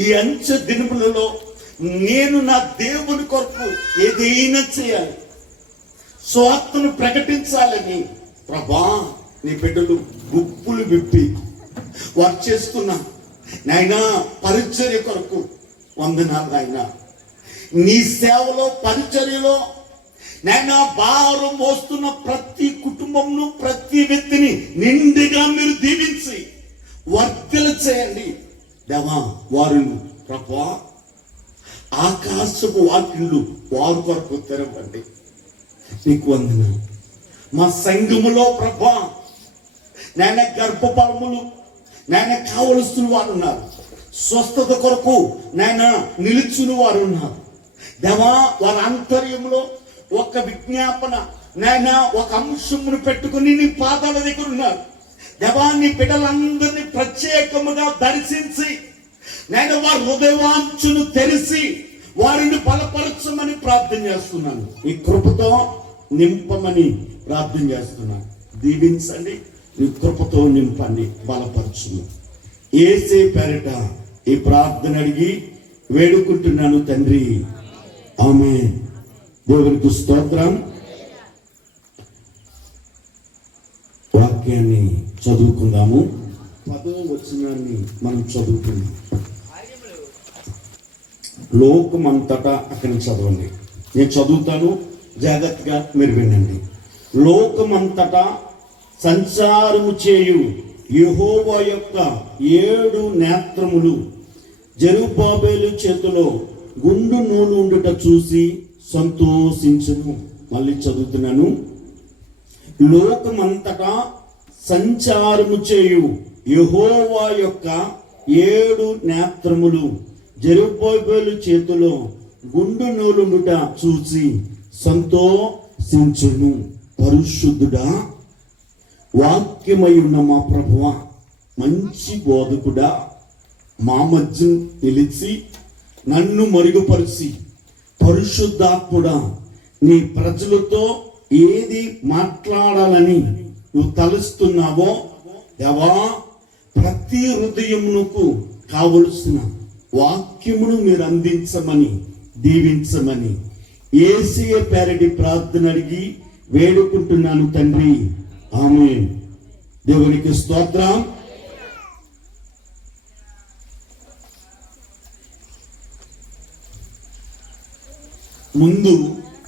ఈ అంచె దినములలో నేను నా దేవుని కొరకు ఏదైనా చేయాలి, స్వార్థను ప్రకటించాలని ప్రభా నీ బిడ్డలు గుప్పులు విప్పి వారు చేస్తున్న నాయనా పరిచర్య కొరకు వందనాలు నాయనా. నీ సేవలో పరిచర్యలో నాయనా భారం మోస్తున్న ప్రతి కుటుంబంను, ప్రతి వ్యక్తిని నిండుగా మీరు దీవించి వర్ధల చేయండి దేవా. వారు ప్రభా ఆకాశపు వాకిళ్ళు వారు కొరకు తెరవండి. నీకు వందనాలు. మా సంఘములో ప్రభా నాయన గర్భఫలములు నాయన కావలసిన వారు ఉన్నారు, స్వస్థత కొరకు నాయన నిలుచున్న వారు ఉన్నారు దేవా. వారి ఆంతర్యంలో ఒక విజ్ఞాపన నాయన ఒక అంశమును పెట్టుకుని నీ పాదాల దగ్గర ఉన్నారు దేవా. నీ బిడ్డలందరినీ ప్రత్యేకముగా దర్శించి నాయన వారి హృదయవాంఛను తెరిచి వారిని బలపరచమని ప్రార్థన చేస్తున్నాను. ఈ కృపతో నింపమని ప్రార్థన చేస్తున్నాను. దీవించండి, నీ కృపతో నింపండి, బలపరచును. యేసే పేరిట ఈ ప్రార్థన అడిగి వేడుకుంటున్నాను తండ్రి, ఆమేన్. దేవునికి స్తోత్రం. వాక్యాన్ని చదువుకుందాము. 10వ వచనాన్ని మనం చదువుకుందాం. లోకమంతటా అక్కడి చదవండి. నేను చదువుతాను, జాగ్రత్తగా మీరు వినండి. లోకమంతటా సంచారము చేయు యెహోవా యొక్క 7 నేత్రములు జెరుబ్బాబెలు చేతిలో గుండు నూనె ఉండుట చూసి సంతోషించును. మళ్ళీ చదువుతున్నాను. లోకమంతటా సంచారము చేయు యెహోవా యొక్క 7 నేత్రములు జెరుబ్బాబెలు చేతిలో గుండు నూలుండుట చూసి సంతోషించును. పరిశుద్ధుడా, వాక్యమై ఉన్న మా ప్రభువా, మంచి బోధకుడా, మా మధ్య నిలిచి నన్ను మరుగుపరిచి పరిశుద్ధాత్ముడా నీ ప్రజలతో ఏది మాట్లాడాలని నువ్వు తలుస్తున్నావో దేవా, ప్రతి హృదయమునకు కావలసిన వాక్యమును మీరు అందించమని, దీవించమని యేసయ్య పేరటి ప్రార్థన అడిగి వేడుకుంటున్నాను తండ్రి, ఆమేన్. దేవునికి స్తోత్రం. ముందు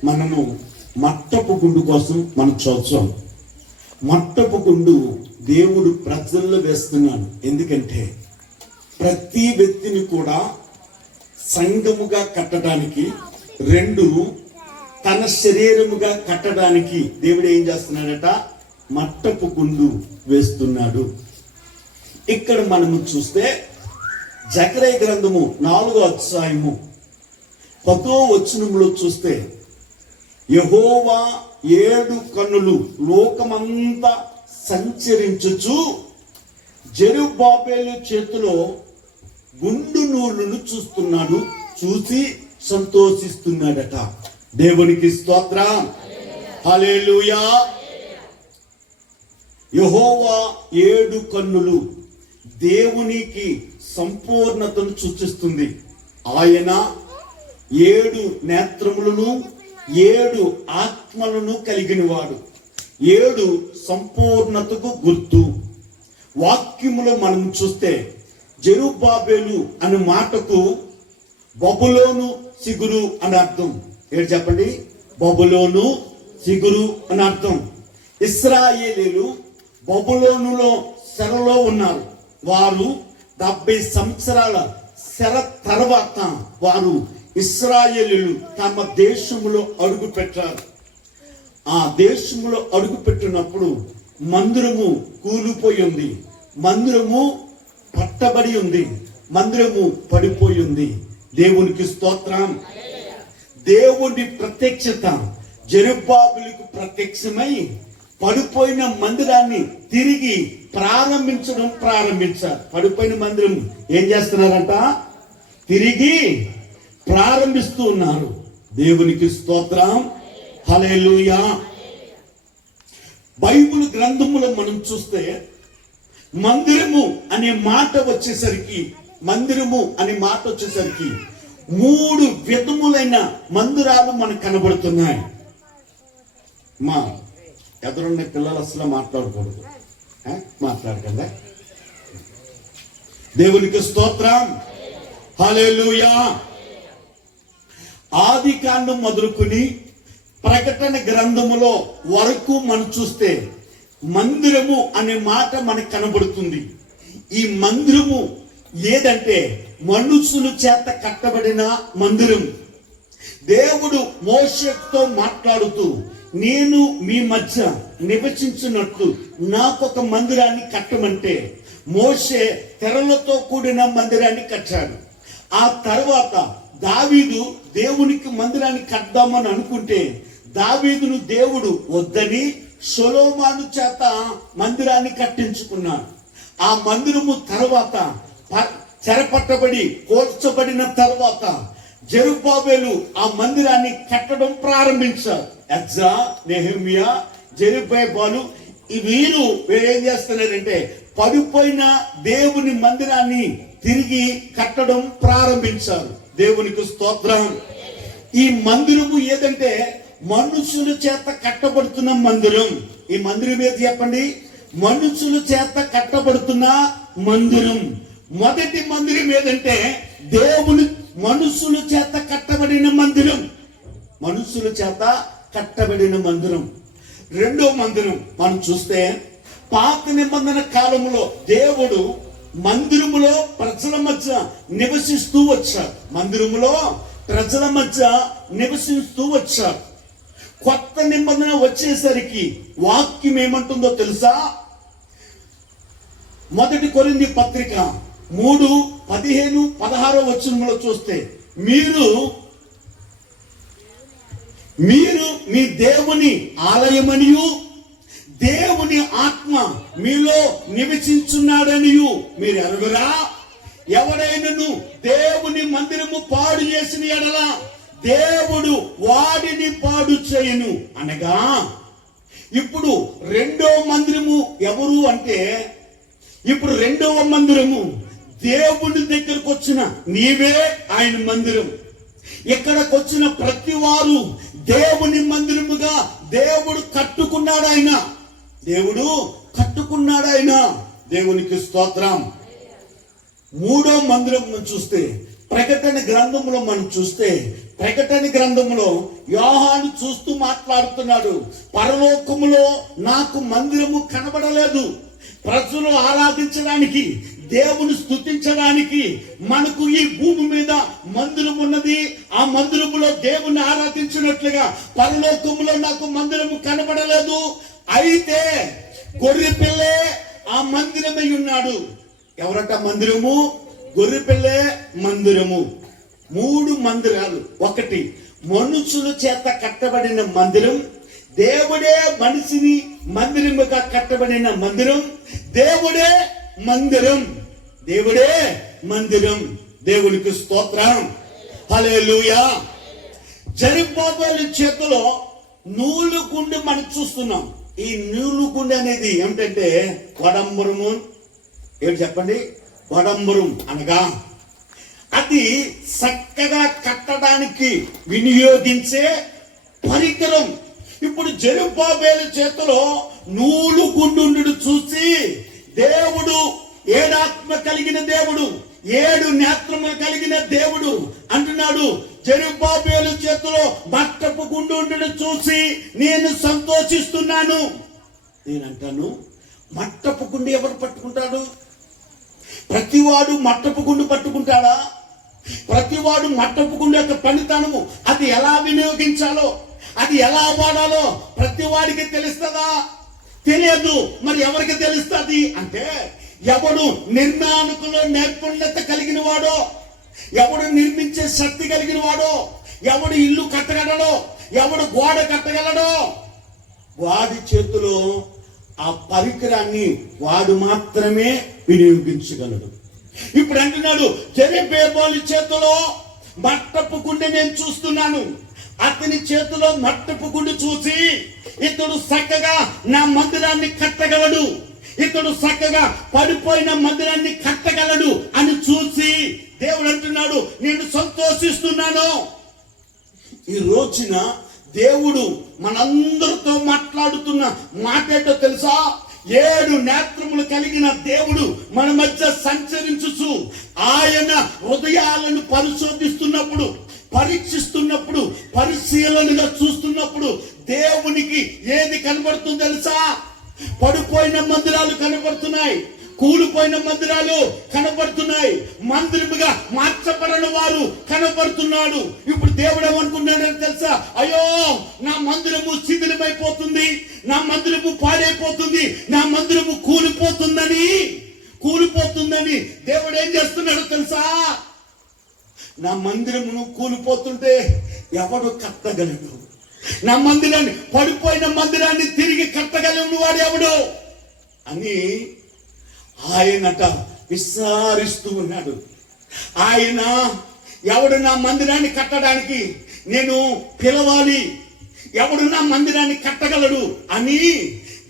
మనము మట్టపు గుండు కోసం మనం చూద్దాం. మట్టపు గుండు దేవుడు ప్రజల్లో వేస్తున్నాడు. ఎందుకంటే ప్రతి వ్యక్తిని కూడా సంఘముగా కట్టడానికి, రెండు తన శరీరముగా కట్టడానికి దేవుడు ఏం చేస్తున్నాడట? మట్టపు గుండు వేస్తున్నాడు. ఇక్కడ మనము చూస్తే జకరియా గ్రంథము 4వ అధ్యాయము 10వ వచనంలో చూస్తే, యెహోవా 7 కన్నులు లోకమంతా సంచరించుచు జెరుబ్బాబెలు చేతిలో గుండు నూలును చూస్తున్నాడు, చూసి సంతోషిస్తున్నాడట. దేవునికి స్తోత్రం, హల్లెలూయా. యెహోవా 7 కన్నులు దేవునికి సంపూర్ణతను సూచిస్తుంది. ఆయన 7 నేత్రములను 7 ఆత్మలను కలిగిన వాడు. 7 సంపూర్ణతకు గుర్తు. వాక్యములో మనం చూస్తే జెరుబ్బాబెలు అనే మాటకు బబులోను సిగురు అని అర్థం. ఏంటి చెప్పండి? బబులోను సిగురు అని అర్థం. ఇశ్రాయేలీలు బబులోనులో చెరలో ఉన్నారు. వారు 70 సంవత్సరాల చెర తర్వాత వారు ఇశ్రాయేలీలు తమ దేశములో అడుగు పెట్టారు. ఆ దేశములో అడుగు పెట్టినప్పుడు మందిరము కూలిపోయి ఉంది, మందిరము పట్టబడి ఉంది, మందిరము పడిపోయి ఉంది. దేవునికి స్తోత్రం. దేవుని ప్రత్యక్షత జెరుబ్బాబెలుకు ప్రత్యక్షమై పడిపోయిన మందిరాన్ని తిరిగి ప్రారంభించారు. పడిపోయిన మందిరం ఏం చేస్తున్నారంట? తిరిగి ప్రారంభిస్తూ ఉన్నారు. దేవునికి స్తోత్రం, హల్లెలూయా. బైబిల్ గ్రంథములో మనం చూస్తే మందిరము అనే మాట వచ్చేసరికి 3 విధములైన మందిరాలు మనకు కనబడుతున్నాయి. మా ఎదురున్న పిల్లలు అసలు మాట్లాడకూడదు, మాట్లాడకండి. దేవునికి స్తోత్రం, హల్లెలూయా. ఆదికాండం మొదలుకొని ప్రకటన గ్రంథములో వరకు మనం చూస్తే మందిరము అనే మాట మనకు కనబడుతుంది. ఈ మందిరము ఏదంటే మనుషుల చేత కట్టబడిన మందిరం. దేవుడు మోషేతో మాట్లాడుతూ, నేను మీ మధ్య నివసించినట్లు నాకొక మందిరాన్ని కట్టమంటే మోషే తెరలతో కూడిన మందిరాన్ని కట్టాడు. ఆ తర్వాత దావీదు దేవునికి మందిరాన్ని కట్టామని అనుకుంటే దావీదును దేవుడు వద్దని సొలొమోను చేత మందిరాన్ని కట్టించుకున్నాడు. ఆ మందిరము తర్వాత చెరపట్టబడి కోల్చబడిన తర్వాత జెరుబ్బాబెలు ఆ మందిరాన్ని కట్టడం ప్రారంభించారు. ఎజ్రా, నెహెమ్యా, జెరుబ్బాబెలు వీరు ఏం చేస్తున్నారంటే పడిపోయిన దేవుని మందిరాన్ని తిరిగి కట్టడం ప్రారంభించారు. దేవునికి స్తోత్రం. ఈ మందిరము ఏదంటే మనుషుల చేత కట్టబడుతున్న మందిరం. ఈ మందిరం ఏది చెప్పండి? మనుషుల చేత కట్టబడుతున్న మందిరం. మొదటి మందిరం ఏదంటే దేవుని మనుషుల చేత కట్టబడిన మందిరం. మనుషుల చేత కట్టబడిన మందిరం. రెండో మందిరం మనం చూస్తే పాత నిబంధన కాలంలో దేవుడు మందిరములో ప్రజల మధ్య నివసిస్తూ వచ్చారు. మందిరములో ప్రజల మధ్య నివసిస్తూ వచ్చారు. కొత్త నిబంధన వచ్చేసరికి వాక్యం ఏమంటుందో తెలుసా? 1 కొరింథీ పత్రిక 3:15-16 వచనంలో చూస్తే మీరు మీ దేవుని ఆలయమనియు దేవుని ఆత్మ మీలో నివసించున్నాడనియు మీరు ఎరుగురా? ఎవడైనను దేవుని మందిరము పాడు చేసిన ఎడల దేవుడు వాడిని పాడు చేయను అనగా, ఇప్పుడు రెండో మందిరము ఎవరు అంటే, ఇప్పుడు రెండవ మందిరము దేవుని దగ్గరకు వచ్చిన నీవే ఆయన మందిరం. ఇక్కడికి వచ్చిన ప్రతి వారు దేవుని మందిరముగా దేవుడు కట్టుకున్నాడు. దేవుడు కట్టుకున్నాడు ఆయన. దేవునికి స్తోత్రం. మూడో మందిరం చూస్తే ప్రకటన గ్రంథంలో మనం చూస్తే, ప్రకటన గ్రంథంలో యోహాను చూస్తూ మాట్లాడుతున్నాడు, పరలోకములో నాకు మందిరము కనబడలేదు. ప్రజలు ఆరాధించడానికి, దేవుని స్తుతించడానికి మనకు ఈ భూమి మీద మందిరం ఉన్నది. ఆ మందిరములో దేవుని ఆరాధించినట్లుగా పరలోకములో నాకు మందిరము కనబడలేదు. అయితే గొర్రె పిల్లే ఆ మందిరమై ఉన్నాడు. ఎవరట మందిరము? గొర్రె పిల్లే మందిరము. 3 మందిరాలు. ఒకటి మనుషుల చేత కట్టబడిన మందిరం, దేవుడే మనిషిని మందిరముగా కట్టబడిన మందిరం, దేవుడే మందిరం, దేవుడే మందిరం. దేవునికి స్తోత్రం. హల్లెలూయా. జెరుబ్బాబెలు చేతిలో నూలుగుండు మనం చూస్తున్నాం. ఈ నూలుగుండు అనేది ఏమిటంటే వడంబరము. ఏమిటి చెప్పండి? వడంబరం అనగా అది చక్కగా కట్టడానికి వినియోగించే పరికరం. ఇప్పుడు జెరుబ్బాబెలు చేతిలో నూలుగుండు చూసి దేవుడు ఏడాత్మ కలిగిన దేవుడు, 7 నేత్రములు కలిగిన దేవుడు అంటున్నాడు. జెరుబ్బాబెలు చేతిలో మట్టపు గుండు చూసి నేను సంతోషిస్తున్నాను. నేనంటాను, మట్టపు గుండు ఎవరు పట్టుకుంటాడు? ప్రతివాడు మట్టపు గుండు పట్టుకుంటాడా? ప్రతివాడు మట్టపు గుండు యొక్క పనితనము, అది ఎలా వినియోగించాలో, అది ఎలా వాడాలో ప్రతివాడికి తెలుస్తుందా? తెలియదు. మరి ఎవరికి తెలుస్తుంది అంటే, ఎవడు నిర్మాణకులో నైపుణ్యత కలిగిన వాడో, ఎవడు నిర్మించే శక్తి కలిగిన వాడో, ఎవడు ఇల్లు కట్టగలడో, ఎవడు గోడ కట్టగలడో, వాడి చేతిలో ఆ పరికరాన్ని వాడు మాత్రమే వినియోగించగలడు. ఇప్పుడు అంటున్నాడు, జెరుబ్బాబెలు చేతిలో మట్టపు గుండె నేను చూస్తున్నాను. అతని చేతిలో మట్టపు గుండె చూసి ఇతడు చక్కగా నా మందిరాన్ని కట్టగలడు, ఇతడు చక్కగా పడిపోయిన మందిరాన్ని కట్టగలడు అని చూసి దేవుడు అంటున్నాడు, నేను సంతోషిస్తున్నాను. ఈ రోజున దేవుడు మనందరితో మాట్లాడుతున్న మాట ఏంటో తెలుసా? 7 నేత్రములు కలిగిన దేవుడు మన మధ్య సంచరించుచు ఆయన హృదయాలను పరిశోధిస్తున్నప్పుడు, పరీక్షిస్తున్నప్పుడు, పరిశీలనగా చూస్తున్నప్పుడు దేవునికి ఏది కనబడుతుందో తెలుసా? పడిపోయిన మందిరాలు కనబడుతున్నాయి, కూలిపోయిన మందిరాలు కనబడుతున్నాయి, మందిరముగా మార్చబడిన వారు కనబడుతున్నాడు. ఇప్పుడు దేవుడు ఏమనుకున్నాడని తెలుసా? అయ్యో, నా మందిరము శిథిలమైపోతుంది, నా మందిరము పాడైపోతుంది, నా మందిరము కూలిపోతుందని దేవుడు ఏం చేస్తున్నాడు తెలుసా? నా మందిరమును కూలిపోతుంటే ఎవడు కట్టగలడు? నా మందిరాన్ని, పడిపోయిన మందిరాన్ని తిరిగి కట్టగలను వాడు ఎవడు అని ఆయనట విచారిస్తూ ఉన్నాడు. ఆయన ఎవడు నా మందిరాన్ని కట్టడానికి నేను పిలవాలి, ఎవడు నా మందిరాన్ని కట్టగలడు అని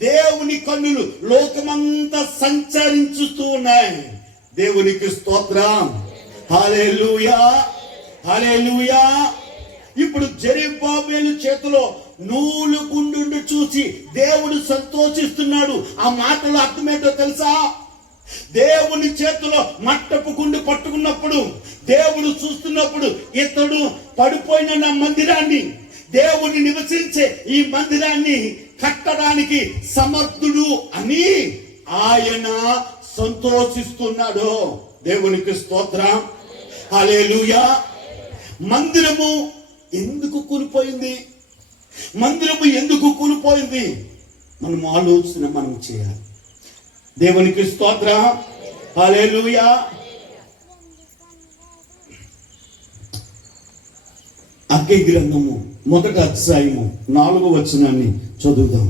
దేవుని కన్నులు లోకమంతా సంచరించుతూ ఉన్నాయి. దేవునికి స్తోత్రం. హల్లెలూయా, హల్లెలూయా. ఇప్పుడు జెరుబ్బాబెలు చేతిలో నూలుగుండు చూసి దేవుడు సంతోషిస్తున్నాడు. ఆ మాటలో అర్థమేంటో తెలుసా? దేవుని చేతిలో మట్టపు గుండు పట్టుకున్నప్పుడు, దేవుడు చూస్తున్నప్పుడు, ఇతడు పడిపోయిన నా మందిరాన్ని, దేవుని నివసించే ఈ మందిరాన్ని కట్టడానికి సమర్థుడు అని ఆయన సంతోషిస్తున్నాడు. దేవునికి స్తోత్రం. హల్లెలూయా. మందిరము ఎందుకు కూలిపోయింది? మందిరము ఎందుకు కూలిపోయింది? మనం ఆలోచన మనం చేయాలి. దేవునికి స్తోత్రం. హల్లెలూయా. అగ్గి గ్రంథము 1వ అధ్యాయము 4వ వచనాన్ని చదువుదాం.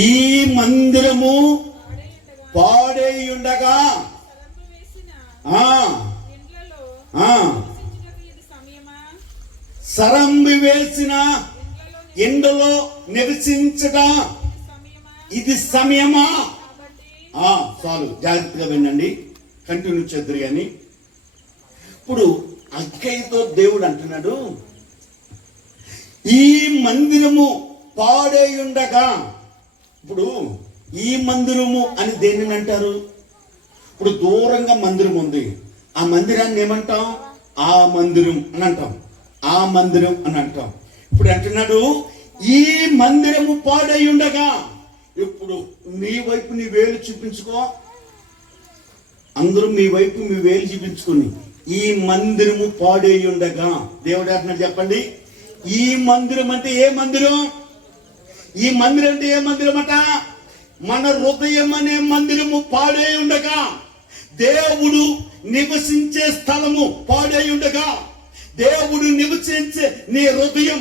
ఈ మందిరము పాడేయుండగా సరంబి వేసిన ఎండలో నివసించగా ఇది సమయమా? చాలు, జాగ్రత్తగా వినండి, కంటిన్యూ చేద్దరు. కానీ ఇప్పుడు అక్కయ్యతో దేవుడు అంటున్నాడు, ఈ మందిరము పాడేయుండగా. ఇప్పుడు ఈ మందిరము అని దేనిని అంటారు? ఇప్పుడు దూరంగా మందిరం ఉంది, ఆ మందిరాన్ని ఏమంటాం? ఆ మందిరం అని అంటాం, ఆ మందిరం అని అంటాం. ఇప్పుడు అంటున్నాడు, ఈ మందిరము పాడేయుండగా. ఇప్పుడు నీ వైపు నీ వేలు చూపించుకో, అందరూ మీ వైపు మీ వేలు చూపించుకుని, ఈ మందిరము పాడేయుండగా. దేవుడు అంటున్నాడు, చెప్పండి, ఈ మందిరం అంటే ఏ మందిరం? ఈ మందిరం అంటే ఏ మందిరం అట? మన హృదయం అనే మందిరము పాడై ఉండగా, దేవుడు నివసించే స్థలము పాడై ఉండగా, దేవుడు నివసించే నీ హృదయం,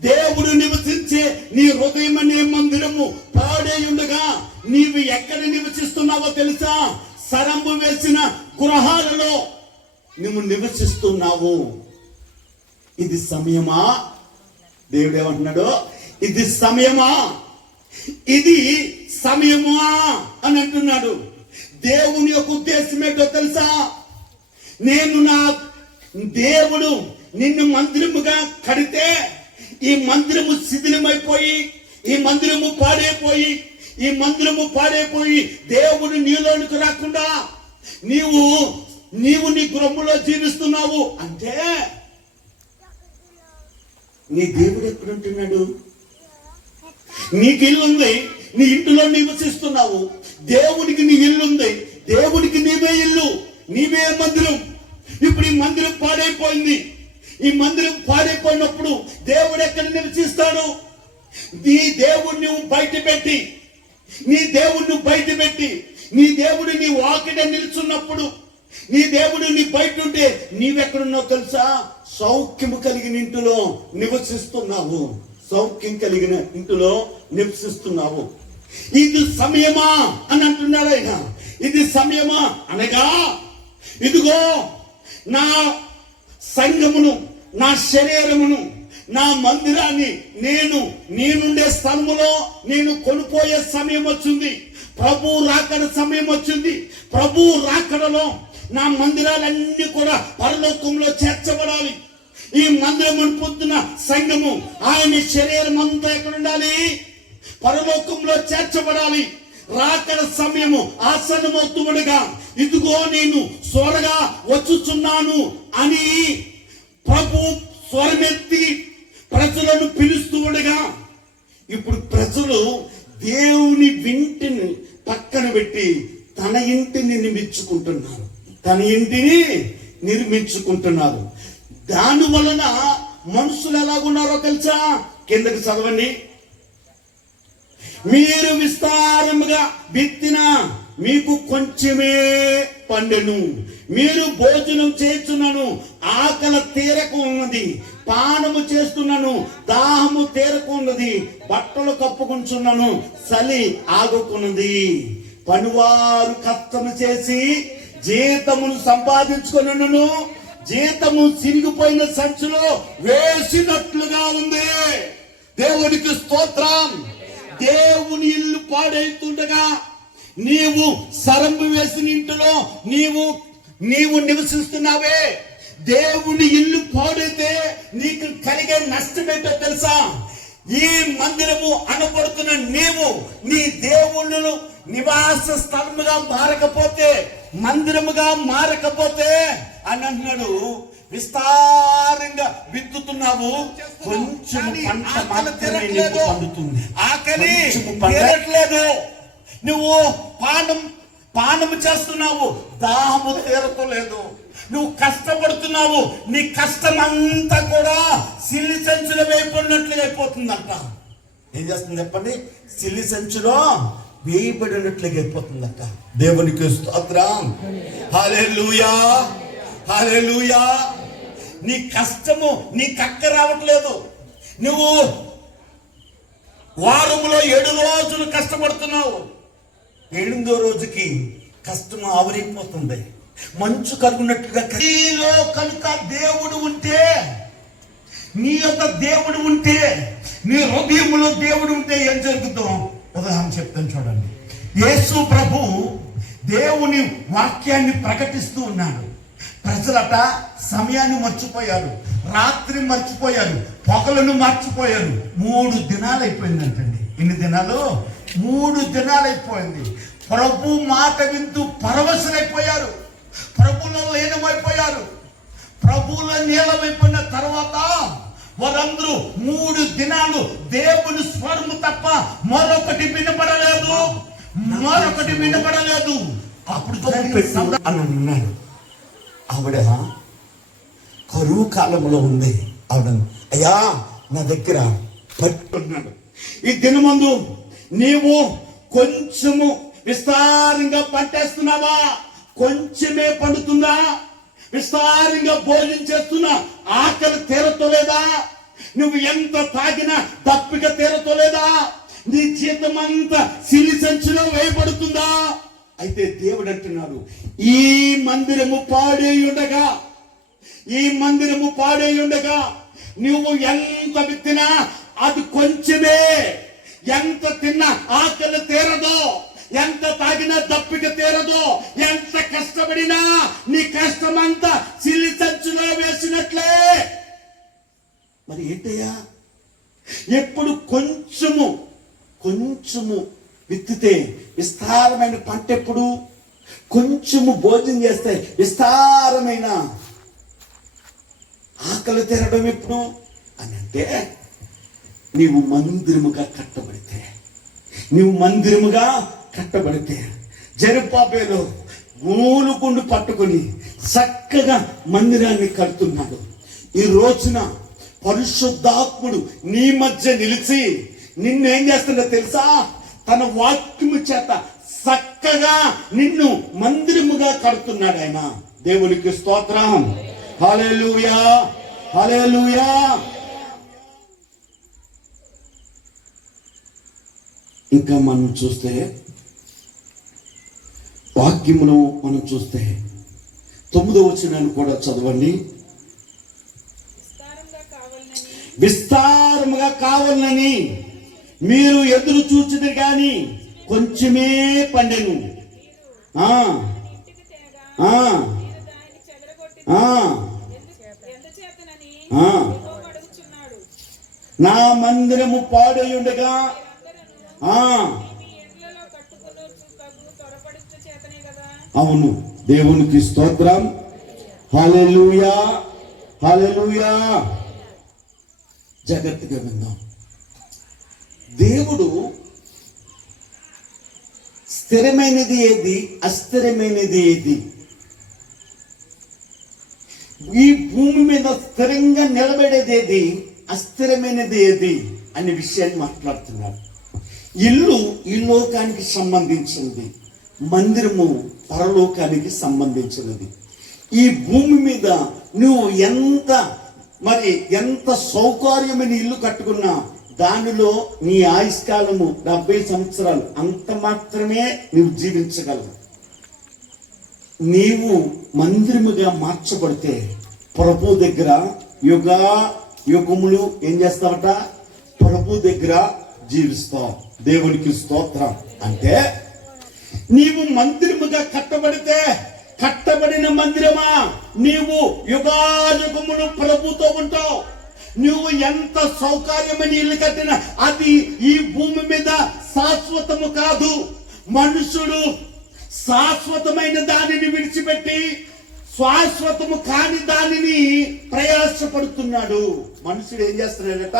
దేవుడు నివసించే నీ హృదయం అనే మందిరము పాడై ఉండగా, నీవు ఎక్కడ నివసిస్తున్నావో తెలుసా? సరంబు వేసిన గృహాలలో నువ్వు నివసిస్తున్నావు. ఇది సమయమా? దేవుడు ఏమంటున్నాడు, ఇది సమయమా, ఇది సమయమా అని అంటున్నాడు. దేవుని యొక్క ఉద్దేశం ఏంటో తెలుసా? దేవుడు నిన్ను మందిరముగా కడితే, ఈ మందిరము శిథిలమైపోయి, ఈ మందిరము పాడైపోయి, ఈ మందిరము పాడైపోయి దేవుడు నీలోనికి రాకుండా నీవు నీ గృహములో జీవిస్తున్నావు అంటే, నీ దేవుడు ఎక్కడుంటున్నాడు? నీకు ఇల్లుంది, నీ ఇంటిలో నివసిస్తున్నావు. దేవుడికి నీ ఇల్లుంది, దేవుడికి నీవే ఇల్లు, నీవే మందిరం. ఇప్పుడు ఈ మందిరం పాడైపోయింది. ఈ మందిరం పాడైపోయినప్పుడు దేవుడు ఎక్కడ నివసిస్తాడు? నీ దేవుడిని బయట పెట్టి, నీ దేవుడిని బయట పెట్టి, నీ దేవుడు నీ వాకిట నిలుచున్నప్పుడు, నీ దేవుడు నీ బయట ఉంటే నీవెక్కడున్నావు తెలుసా? సౌఖ్యము కలిగిన ఇంటిలో నివసిస్తున్నావు, సౌఖ్యం కలిగిన ఇంటిలో నివసిస్తున్నావు. ఇది సమయమా అని అంటున్నాడు ఆయన. ఇది సమయమా అనగా, ఇదిగో నా సంఘమును, నా శరీరమును, నా మందిరాన్ని నేనుండే స్థలములో నేను కొనుక్కోయే సమయం వచ్చింది. ప్రభు రాకడ సమయం వచ్చింది. ప్రభు రాకడలో నా మందిరాలన్నీ కూడా పరలోకంలో చేర్చబడాలి. ఈ మందిరం పొందిన సంఘము, ఆయన శరీరం అంతా ఎక్కడ ఉండాలి? పరలోకంలో చేర్చబడాలి. రాకడ సమయము ఆసన్నమవుతుండగా, ఇదిగో నేను త్వరగా వచ్చుచున్నాను అని ప్రభు స్వరమెత్తి ప్రజలను పిలుస్తూ ఉండగా, ఇప్పుడు ప్రజలు దేవుని వింటిని పక్కన పెట్టి తన ఇంటిని నిర్మించుకుంటున్నారు, తన ఇంటిని నిర్మించుకుంటున్నారు. దాని వలన మనుషులు ఎలాగున్నారో తెలుసా? కిందకి చదవండి. మీరు విస్తారముగా విత్తిన మీకు కొంచెమే పండెను, మీరు భోజనం చేస్తున్నాను, ఆకలి తీరకు ఉన్నది, పానము చేస్తున్నాను, దాహము తీరకు ఉన్నది, బట్టలు కప్పుకుంటున్నాను, చలి ఆగుకున్నది. పనివారు కష్టము చేసి జీతమును సంపాదించుకున్నాను, జీతము సిరిగిపోయిన సంచిలో వేసినట్లుగా ఉంది. దేవునికి స్తోత్రం. దేవుని ఇల్లు పాడైతుండగా నీవు సరంబు వేసిన ఇంటిలో నీవు నివసిస్తున్నావే. దేవుని ఇల్లు పాడైతే నీకు కలిగే నష్టం ఏంటో తెలుసా? ఈ మందిరము అనబడుతున్న నీవు నీ దేవుళ్ళను నివాస స్థలముగా మారకపోతే, మందిరముగా మారకపోతే అని అంటున్నాడు. విస్తారంగా విత్తుతున్నావు, కొంచెం పంట మాత్రమే నీకు పండుతుంది. ఆకలి తీరట్లేదు. నువ్వు పానము చేస్తున్నావు, దాహము తీరతలేదు. నువ్వు కష్టపడుతున్నావు, నీ కష్టం అంతా కూడా సిల్లి సంచులో వేయబడినట్లుగా అయిపోతుందంట. ఏం చేస్తుంది చెప్పండి? సిల్లి సంచులో వేయబడినట్లుగా అయిపోతుందట. దేవునికి స్తోత్రం. హల్లెలూయా, హల్లెలూయా. నీ కష్టము నీకు అక్క రావట్లేదు. నువ్వు వారంలో 7 రోజులు కష్టపడుతున్నావు, 8వ రోజుకి కష్టం ఆవరైపోతుంది, మంచు కలుగునట్లుగా. నీలో కనుక దేవుడు ఉంటే, నీ యొక్క దేవుడు ఉంటే, నీ హృదయంలో దేవుడు ఉంటే ఏం జరుగుతుందో ఉదాహరణ చెప్తాను చూడండి. యేసు ప్రభు దేవుని వాక్యాన్ని ప్రకటిస్తూ ఉన్నాడు. ప్రజలట సమయాన్ని మర్చిపోయారు, రాత్రి మర్చిపోయారు, పొగలను మర్చిపోయారు. 3 దినాలు అయిపోయిందంటండి. ఎన్ని దినాలు? 3 దినాలు అయిపోయింది. ప్రభు మాట వింటూ పరవశులైపోయారు, ప్రభులో లీనమైపోయారు. ప్రభువులో నీలమైపోయిన తర్వాత వారందరూ 3 దినాలు దేవుని స్వరము తప్ప మరొకటి వినపడలేదు. అప్పుడు అని అన్నాడు. ఆవిడ కరువు కాలంలో ఉంది. ఆవిడ, అయ్యా నా దగ్గర పట్టుకున్నాడు. ఈ దినమందు నీవు కొంచెము విస్తారంగా పంటేస్తున్నావా? కొంచెమే పండుతుందా? విస్తారంగా భోజనం చేస్తున్నా ఆకలి తీరతోలేదా? నువ్వు ఎంత తాగినా దప్పిక తీరతోలేదా? నీ జీతం అంతా సిలి సంచిలో వేయబడుతుందా? అయితే దేవుడు అంటున్నాడు, ఈ మందిరము పాడై ఉండగా నువ్వు ఎంత విత్తినా అది కొంచెమే. ఎంత తిన్నా ఆకలి తీరదో, ఎంత తాగినా దప్పిక తీరదో, ఎంత కష్టపడినా నీ కష్టమంతా సిలి సంచిలో వేసినట్లే. మరి ఏంటయ్యా, ఎప్పుడు కొంచెము విత్తితే విస్తారమైన పంట, ఎప్పుడు కొంచెము భోజనం చేస్తే విస్తారమైన ఆకలి తీరడం ఎప్పుడు అని అంటే, నీవు మందిరముగా కట్టబడితే జెరుబ్బాబెలు మూలుగుండు పట్టుకొని చక్కగా మందిరాన్ని కడుతున్నాడు. ఈ రోజున పరిశుద్ధాత్ముడు నీ మధ్య నిలిచి నిన్నేం చేస్తుందో తెలుసా? తన వాక్యము చేత చక్కగా నిన్ను మందిరముగా కడుతున్నాడు ఆయన. దేవునికి స్తోత్రం. హల్లెలూయా, హల్లెలూయా. ఇంకా మనం చూస్తే వాక్యమును మనం చూస్తే 9వ వచనాన్ని కూడా చదవండి. విస్తారముగా కావాలని మీరు ఎదురు చూచుదురు గాని కొంచెమే పండెను. నా మందిరము పాడై ఉండగా అవును. దేవునికి స్తోత్రం. హల్లెలూయా, హల్లెలూయా. జాగ్రత్తగా విందాం. దేవుడు స్థిరమైనది ఏది, అస్థిరమైనది ఏది, ఈ భూమి మీద స్థిరంగా నిలబడేది ఏది, అస్థిరమైనది ఏది అనే విషయాన్ని మాట్లాడుతున్నాడు. ఇల్లు ఈ లోకానికి సంబంధించినది, మందిరము పరలోకానికి సంబంధించినది. ఈ భూమి మీద నువ్వు ఎంత సౌకర్యమైన ఇల్లు కట్టుకున్నా దానిలో నీ ఆయుష్కాలము 70 సంవత్సరాలు, అంత మాత్రమే నువ్వు జీవించగలవు. నీవు మందిరముగా మార్చబడితే ప్రభు దగ్గర యుగములు ఏం చేస్తావట? ప్రభు దగ్గర జీవిస్తావు. దేవునికి స్తోత్రం. అంటే నీవు మందిరముగా కట్టబడితే, కట్టబడిన మందిరమా నీవు యుగాయుగములు ప్రభుతో ఉంటావు. నువ్వు ఎంత సౌకర్యమైన ఇల్లు కట్టినా అది ఈ భూమి మీద శాశ్వతము కాదు. మనుషుడు శాశ్వతమైన దానిని విడిచిపెట్టి శాశ్వతము కాని దానిని ప్రయాసపడుతున్నాడు. మనుషుడు ఏం చేస్తున్నాడట?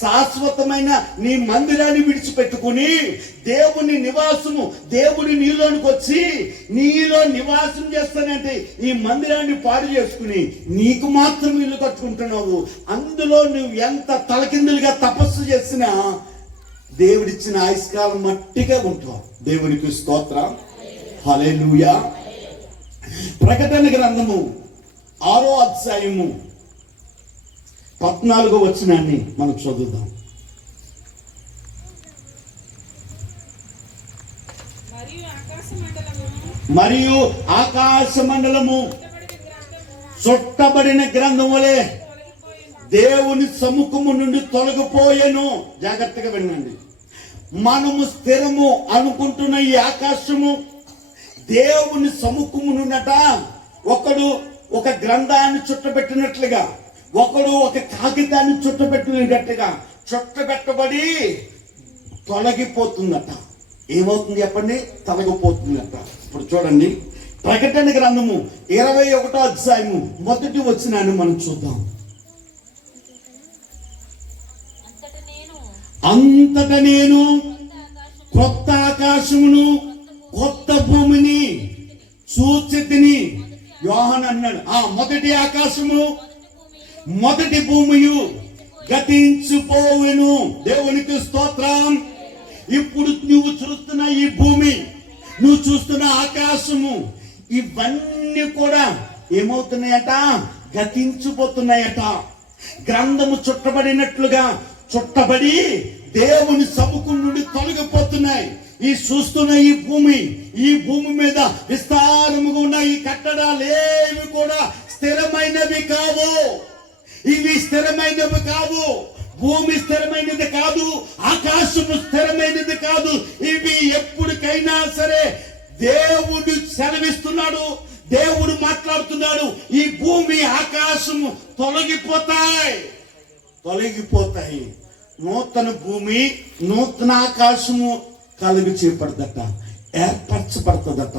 శాశ్వతమైన నీ మందిరాన్ని విడిచిపెట్టుకుని దేవుని నివాసము, దేవుని నీలోనికి వచ్చి నీలో నివాసం చేస్తానంటే ఈ మందిరాన్ని పాడు చేసుకుని నీకు మాత్రం ఇల్లు కట్టుకుంటున్నావు. అందులో నువ్వు ఎంత తలకిందులుగా తపస్సు చేసినా దేవుడిచ్చిన ఆయుష్కాలం మట్టిగా ఉంటావు. దేవునికి స్తోత్రం. హల్లెలూయా. ప్రకటన గ్రంథము 6వ అధ్యాయము 14వ వచనాన్ని మనం చదువుదాం. మరియు ఆకాశ మండలము చుట్టబడిన గ్రంథం వలె దేవుని సముఖము నుండి తొలగిపోయాను. జాగ్రత్తగా వినండి. మనము స్థిరము అనుకుంటున్న ఈ ఆకాశము దేవుని సముఖము నుండట ఒకడు ఒక గ్రంథాన్ని చుట్టబెట్టినట్లుగా, ఒకడు ఒక కాగితాన్ని చుట్టబెట్టినట్టుగా చుట్టబెట్టబడి తొలగిపోతుందట. ఏమవుతుంది చెప్పండి? తొలగిపోతుందట. ఇప్పుడు చూడండి, ప్రకటన గ్రంథము 21వ అధ్యాయము 1వ వచనాన్ని మనం చూద్దాం. అంతట నేను కొత్త ఆకాశమును కొత్త భూమిని చూచితిని. యోహాను అన్నాడు, మొదటి ఆకాశము మొదటి భూమియు గతించిపోవెను. దేవునికి స్తోత్రం. ఇప్పుడు నువ్వు చూస్తున్న ఈ భూమి, నువ్వు చూస్తున్న ఆకాశము, ఇవన్నీ కూడా ఏమవుతున్నాయట? గతించిపోతున్నాయట. గ్రంథము చుట్టబడినట్లుగా చుట్టబడి దేవుని సముఖం నుండి తొలగిపోతున్నాయి. ఈ చూస్తున్న ఈ భూమి మీద విస్తారముగా ఉన్న ఈ కట్టడాలు ఏవి కూడా స్థిరమైనవి కావు. ఇవి స్థిరమైనవి కావు. భూమి స్థిరమైనది కాదు, ఆకాశము స్థిరమైనది కాదు. ఇవి ఎప్పటికైనా సరే దేవుడు సెలవిస్తున్నాడు, దేవుడు మాట్లాడుతున్నాడు. ఈ భూమి ఆకాశము తొలగిపోతాయి. నూతన భూమి నూతన ఆకాశము కలుగు చేపడదట, ఏర్పరచబడుతుందట.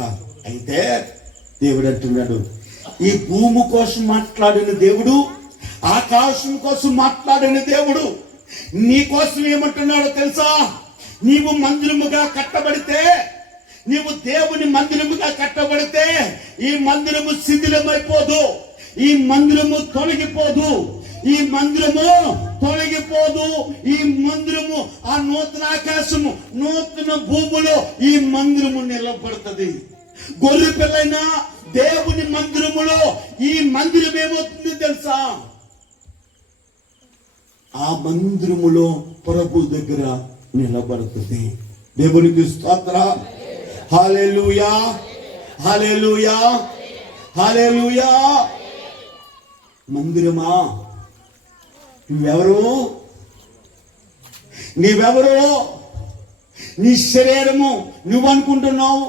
అయితే దేవుడు అంటున్నాడు, ఈ భూమి కోసం మాట్లాడిన దేవుడు, ఆకాశం కోసం మాట్లాడిన దేవుడు నీ కోసం ఏమంటున్నాడో తెలుసా? నీవు మందిరముగా కట్టబడితే, నీవు దేవుని మందిరముగా కట్టబడితే ఈ మందిరము శిథిలమైపోదు, ఈ మందిరము తొలగిపోదు, ఈ మందిరము తొలగిపోదు. ఈ మందిరము, ఆ నూతన ఆకాశము నూతన భూమిలో ఈ మందిరము నిలబడుతుంది. గొర్రె పిల్లైన దేవుని మందిరములో ఈ మందిరం ఏమవుతుంది తెలుసా? ఆ మందిరములో ప్రభు దగ్గర నిలబడుతుంది. దేవునికి స్తోత్రం. హల్లెలూయా, హల్లెలూయా, హల్లెలూయా. మందిరమా, నీవెవరు? నీ శరీరము. నువ్వు అనుకుంటున్నావు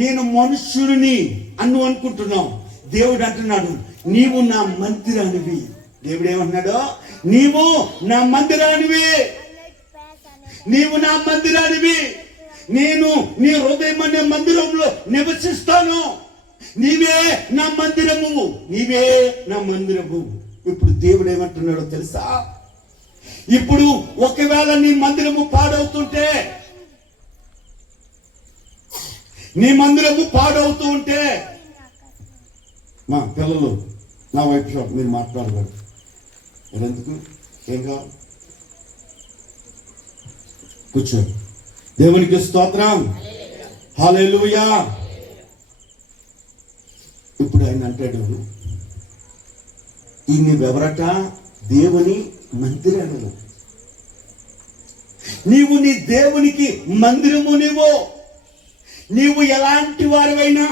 నేను మనుష్యుడిని అని నువ్వు అనుకుంటున్నావు. దేవుడు అంటున్నాడు, నీవు నా మందిరానివి. దేవుడు ఏమంటున్నాడు? నీవు నా మందిరానివి, నీవు నా మందిరానివి. నేను నీ హృదయం అనే మందిరంలో నివసిస్తాను. నీవే నా మందిరము, నీవే నా మందిరము. ఇప్పుడు దేవుడు ఏమంటున్నాడో తెలుసా? ఇప్పుడు ఒకవేళ నీ మందిరము పాడవుతుంటే, నీ మందిరము పాడవుతూ ఉంటే, మా పిల్లలు నా వైపు షాప్ మీరు మాట్లాడగలరు. ఎందుకు? ఏం కావాలి? కూర్చో. దేవునికి స్తోత్రం. హల్లెలూయా. ఇప్పుడు ఆయన అంటాడు, ఈ నీవెవరట? దేవుని మందిరము. నీవు నీ దేవునికి మందిరము. నీవు ఎలాంటి వారివైనా,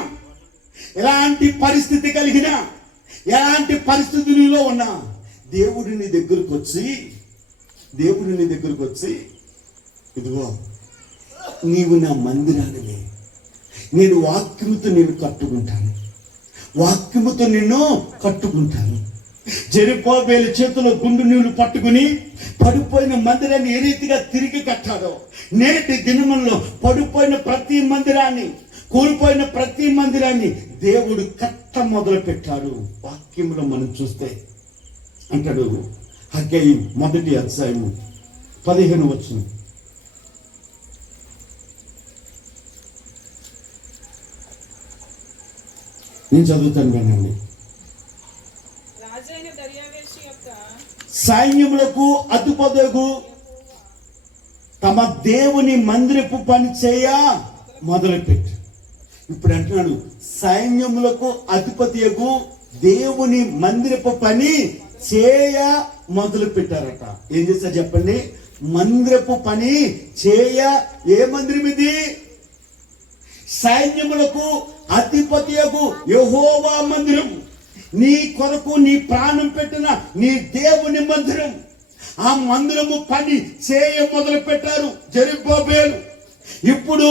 ఎలాంటి పరిస్థితి కలిగినా, ఎలాంటి పరిస్థితుల్లో ఉన్నా దేవుడు నీ దగ్గరకు వచ్చి ఇదిగో నీవు నా మందిరానివే, నేను వాక్యముతో నిన్ను కట్టుకుంటాను, వాక్యముతో నిన్ను కట్టుకుంటాను. జెరుబ్బాబెలు చేతిలో గుండు నీళ్లు పట్టుకుని పడిపోయిన మందిరాన్ని ఏ రీతిగా తిరిగి కట్టాడో, నేటి దినముల్లో పడిపోయిన ప్రతి మందిరాన్ని, కూలిపోయిన ప్రతి మందిరాన్ని దేవుడు కట్ట మొదలు పెట్టాడు. వాక్యంలో మనం చూస్తే అంటాడు, హగ్గయి 1వ అధ్యాయము 15వ వచనం. నేను చదువుతాను వినండి. సైన్యములకు అధిపతులకు తమ దేవుని మందిరపు పని చేయ మొదలుపెట్టు. ఇప్పుడు అంటున్నాడు, సైన్యములకు అధిపతియకు దేవుని మందిరపు పని చేయ మొదలు పెట్టారట. ఏం చేస్తారు చెప్పండి? మందిరపు పని చేయ. ఏ మందిరం ఇది? సైన్యములకు అధిపతియకు యెహోవా మందిరం. నీ కొరకు నీ ప్రాణం పెట్టిన నీ దేవుని మందిరం, ఆ మందిరము పని చేయ మొదలు పెట్టారు జెరుబ్బయలు. ఇప్పుడు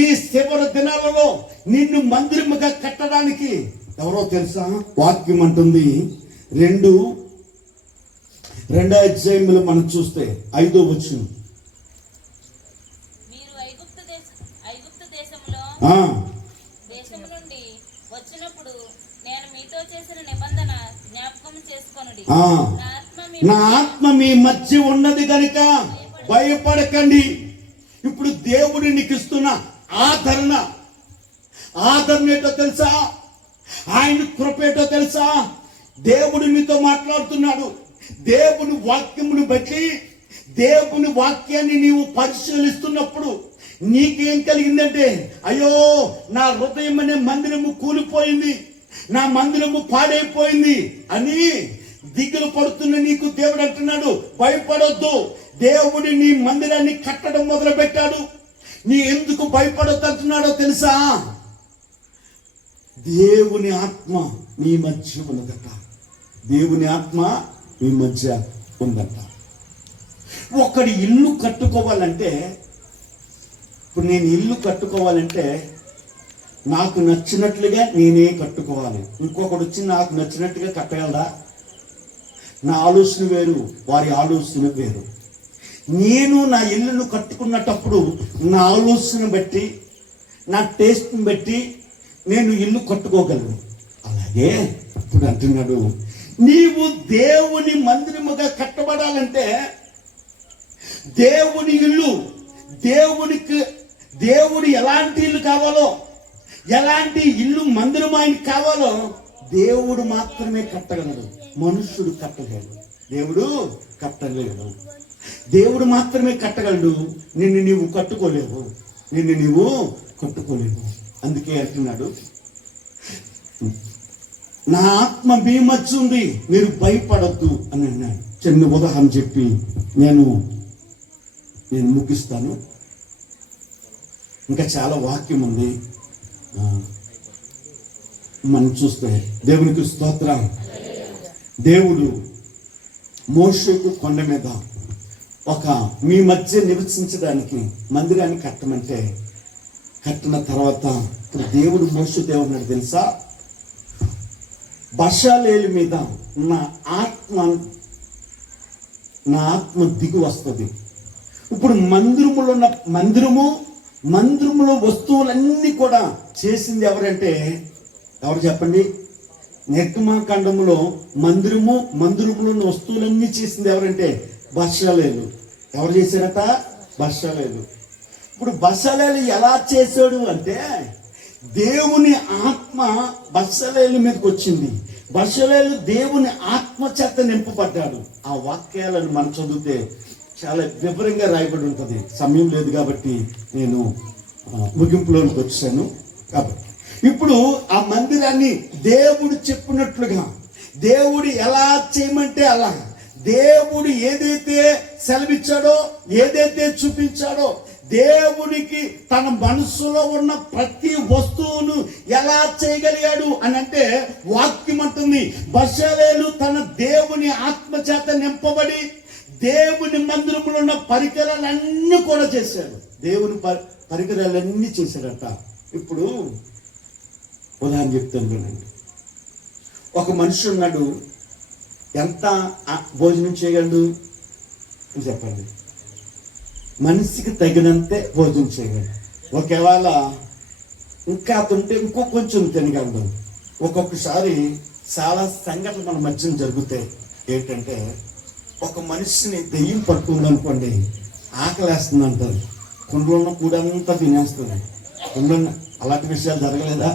ఈ చివరి దినాలలో నిన్ను మందిరముగా కట్టడానికి ఎవరో తెలుసా? వాక్యం అంటుంది, రెండో అధ్యాయములు మనం చూస్తే 5వ వచనం. మీరు ఐగుప్తు దేశములో దేశము నుండి వచ్చినప్పుడు నేను మీతో చేసిన నిబంధన జ్ఞాపకం చేసుకొనుడి. నా ఆత్మ మీ మధ్య ఉన్నది కనుక భయపడకండి. ఇప్పుడు దేవుడు నీకు ఇస్తున్న ఆదరణ ఏంటో తెలుసా? ఆయన కృపేటో తెలుసా? దేవుడు నీతో మాట్లాడుతున్నాడు. దేవుని వాక్యమును బట్టి, దేవుని వాక్యాన్ని నీవు పరిశీలిస్తున్నప్పుడు నీకేం కలిగిందంటే, అయ్యో నా హృదయం అనే మందిరము కూలిపోయింది, నా మందిరము పాడైపోయింది అని దిగులు పడుతున్న నీకు దేవుడు అంటున్నాడు, భయపడొద్దు. దేవుడు నీ మందిరాన్ని కట్టడం మొదలు పెట్టాడు. నీ ఎందుకు భయపడొద్దు అంటున్నాడో తెలుసా? దేవుని ఆత్మ నీ మధ్య ఉన్నదట. దేవుని ఆత్మ మీ మధ్య ఉందట. ఒకడి ఇల్లు కట్టుకోవాలంటే, ఇప్పుడు నేను ఇల్లు కట్టుకోవాలంటే నాకు నచ్చినట్లుగా నేనే కట్టుకోవాలి. ఇంకొకడు వచ్చి నాకు నచ్చినట్టుగా కట్టగలరా? నా ఆలోచన వేరు, వారి ఆలోచన వేరు. నేను నా ఇల్లును కట్టుకున్నప్పుడు నా ఆలోచన బట్టి, నా టేస్ట్ని బట్టి నేను ఇల్లు కట్టుకోగలను. అలాగే ఇప్పుడు అంటున్నాడు, నీవు దేవుని మందిరముగా కట్టబడాలంటే, దేవుని ఇల్లు, దేవుడు ఎలాంటి ఇల్లు కావాలో, ఎలాంటి ఇల్లు మందిరం ఆయనకి కావాలో దేవుడు మాత్రమే కట్టగలడు. మనుష్యుడు కట్టలేడు. దేవుడు కట్టలేడు. దేవుడు మాత్రమే కట్టగలడు. నిన్ను నీవు కట్టుకోలేవు. అందుకే అంటున్నాడు, నా ఆత్మ మీ మధ్య ఉంది, మీరు భయపడద్దు అని అన్నాడు. చిన్న ఉదాహరణ చెప్పి నేను ముగిస్తాను. ఇంకా చాలా వాక్యం ఉంది మనం చూస్తే. దేవునికి స్తోత్రం. దేవుడు మోషేకు కొండ మీద మీ మధ్య నివసించడానికి మందిరాన్ని కట్టమంటే, కట్టిన తర్వాత ఇప్పుడు దేవుడు మోషేతో ఏమన్నాడు తెలుసా? బషాలేలు మీద నా ఆత్మ దిగి వస్తుంది. ఇప్పుడు మందిరములో వస్తువులన్నీ కూడా చేసింది ఎవరంటే, ఎవరు చెప్పండి? నిర్గమకాండములో మందిరములో వస్తువులన్నీ చేసింది ఎవరంటే బషాలేలు. ఎవరు చేశారట? బషాలేలు. ఇప్పుడు బషాలేలు ఎలా చేశాడు అంటే, దేవుని ఆత్మ బషాలేలు మీదకి వచ్చింది. బషాలేలు దేవుని ఆత్మ చేత నింపబడ్డాడు. ఆ వాక్యాలను మనం చదివితే చాలా వివరంగా రాయబడి ఉంటుంది. సమయం లేదు కాబట్టి నేను ముగింపులోకి వచ్చాను. కాబట్టి ఇప్పుడు ఆ మందిరాన్ని దేవుడు చెప్పినట్లుగా, దేవుడు ఎలా చేయమంటే అలా, దేవుడు ఏదైతే సెలవిచ్చాడో, ఏదైతే చూపించాడో, దేవుడికి తన మనసులో ఉన్న ప్రతి వస్తువును ఎలా చేయగలిగాడు అని అంటే, వాక్యం అంటుంది, బషాలేలు తన దేవుని ఆత్మ చేత నింపబడి దేవుని మందిరంలో ఉన్న పరికరాలన్నీ కూడా చేశాడు. దేవుని పరికరాలన్నీ చేశాడట. ఇప్పుడు ఉదాహరణ చెప్తాను వినండి. ఒక మనిషి ఉన్నాడు, ఎంత భోజనం చేయగలడు చెప్పండి? మనిషికి తగినంతే భోజనం చేయగలడు. ఒకవేళ ఇంకా అతుంటే ఇంకో కొంచెం తినగలడు. ఒక్కొక్కసారి చాలా సంఘటనలు మన మధ్యన జరుగుతాయి. ఏంటంటే, ఒక మనిషిని దెయ్యం పట్టుకుంది అనుకోండి, ఆకలేస్తుంది అంటారు, కుండలో ఉన్న కూడంతా తినేస్తుంది. అలాంటి విషయాలు జరగలేదా?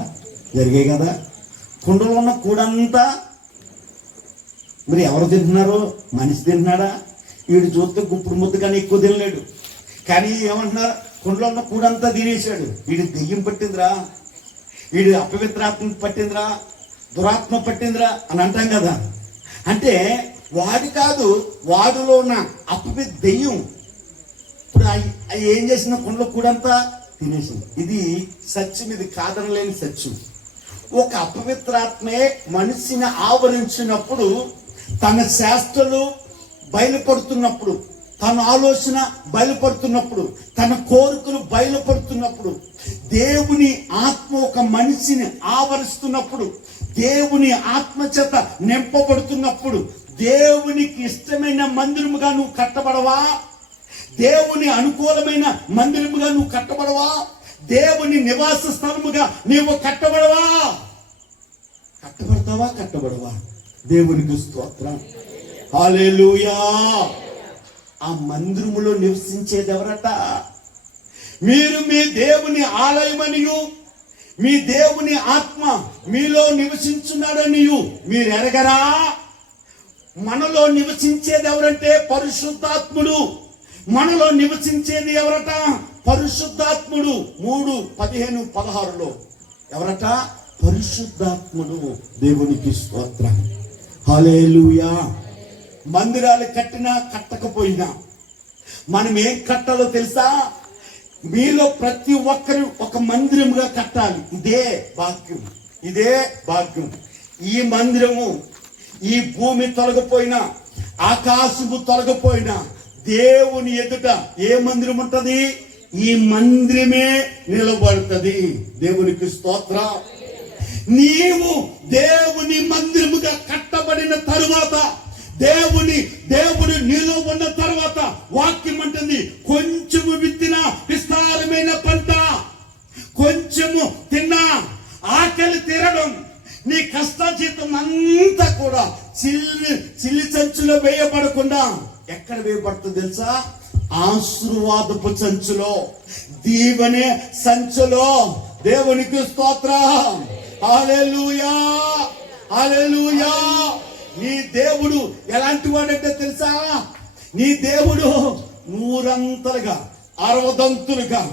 జరిగాయి కదా. కుండలో ఉన్న కూడంతా మరి ఎవరు తింటున్నారు? మనిషి తింటున్నాడా? వీడు చూస్తే గుప్పుడు ముద్దు కానీ ఎక్కువ తినలేడు. కానీ ఏమంటున్నారు? కుండలో ఉన్న కూడంతా తినేసాడు. వీడి దెయ్యం పట్టిందిరా, వీడి అపవిత్రాత్మ పట్టిందిరా, దురాత్మ పట్టిందిరా అని అంటాం కదా. అంటే వాడి కాదు, వాడిలో ఉన్న దెయ్యం ఇప్పుడు ఏం చేసిన కుండలో కూడంతా తినేసింది. ఇది సత్యం, ఇది కాదనలేని సత్యం. ఒక అపవిత్రాత్మే మనిషిని ఆవరించినప్పుడు, తన శాస్త్రాలు బయలుపడుతున్నప్పుడు, తన ఆలోచన బయలుపడుతున్నప్పుడు, తన కోరికలు బయలుపడుతున్నప్పుడు, దేవుని ఆత్మ ఒక మనిషిని ఆవరిస్తున్నప్పుడు, దేవుని ఆత్మ చేత నింపబడుతున్నప్పుడు, దేవునికి ఇష్టమైన మందిరముగా నువ్వు కట్టబడవా? దేవుని అనుకూలమైన మందిరముగా నువ్వు కట్టబడవా? దేవుని నివాస స్థలముగా నీవు కట్టబడవా? కట్టబడతావా? కట్టబడవా? దేవునికి స్తోత్రం, హల్లెలూయా. ఆ మందిరములో నివసించేది ఎవరట? మీరు మీ దేవుని ఆలయమనియు, మీ దేవుని ఆత్మ మీలో నివసించున్నాడనియు మీరు ఎరగరా? మనలో నివసించేది ఎవరంటే పరిశుద్ధాత్ముడు. మనలో నివసించేది ఎవరట? పరిశుద్ధాత్ముడు. 3:15-16 ఎవరట? పరిశుద్ధాత్ముడు. దేవునికి స్తోత్రం, హల్లెలూయా. మందిరాలు కట్టినా కట్టకపోయినా మనం ఏం కట్టాలో తెలుసా? మీలో ప్రతి ఒక్కరు ఒక మందిరముగా కట్టాలి. ఇదే భాగ్యం, ఇదే భాగ్యం. ఈ మందిరము, ఈ భూమి తొలగిపోయినా, ఆకాశము తొలగిపోయినా, దేవుని ఎదుట ఏ మందిరం ఉంటది? ఈ మందిరమే నిలబడుతుంది. దేవునికి స్తోత్రం. నీవు దేవుని మందిరముగా కట్టబడిన తరువాత, దేవుడు నీలో ఉన్న తర్వాత వాక్యం అంటుంది, కొంచెము విత్తిన విస్తారమైన పంట, కొంచెము తిన్నా ఆకలి తీరడం, నీ కష్టాజీతం అంతా కూడా చిల్లి సంచులో వేయబడకుండా ఎక్కడ వేయబడుతుంది తెలుసా? ఆశీర్వాదపు సంచులో, దీవెనే సంచులో. దేవునికి స్తోత్రం, హల్లెలూయా, హల్లెలూయా. నీ దేవుడు ఎలాంటి వాడంటే తెలుసా? నీ దేవుడు 100 60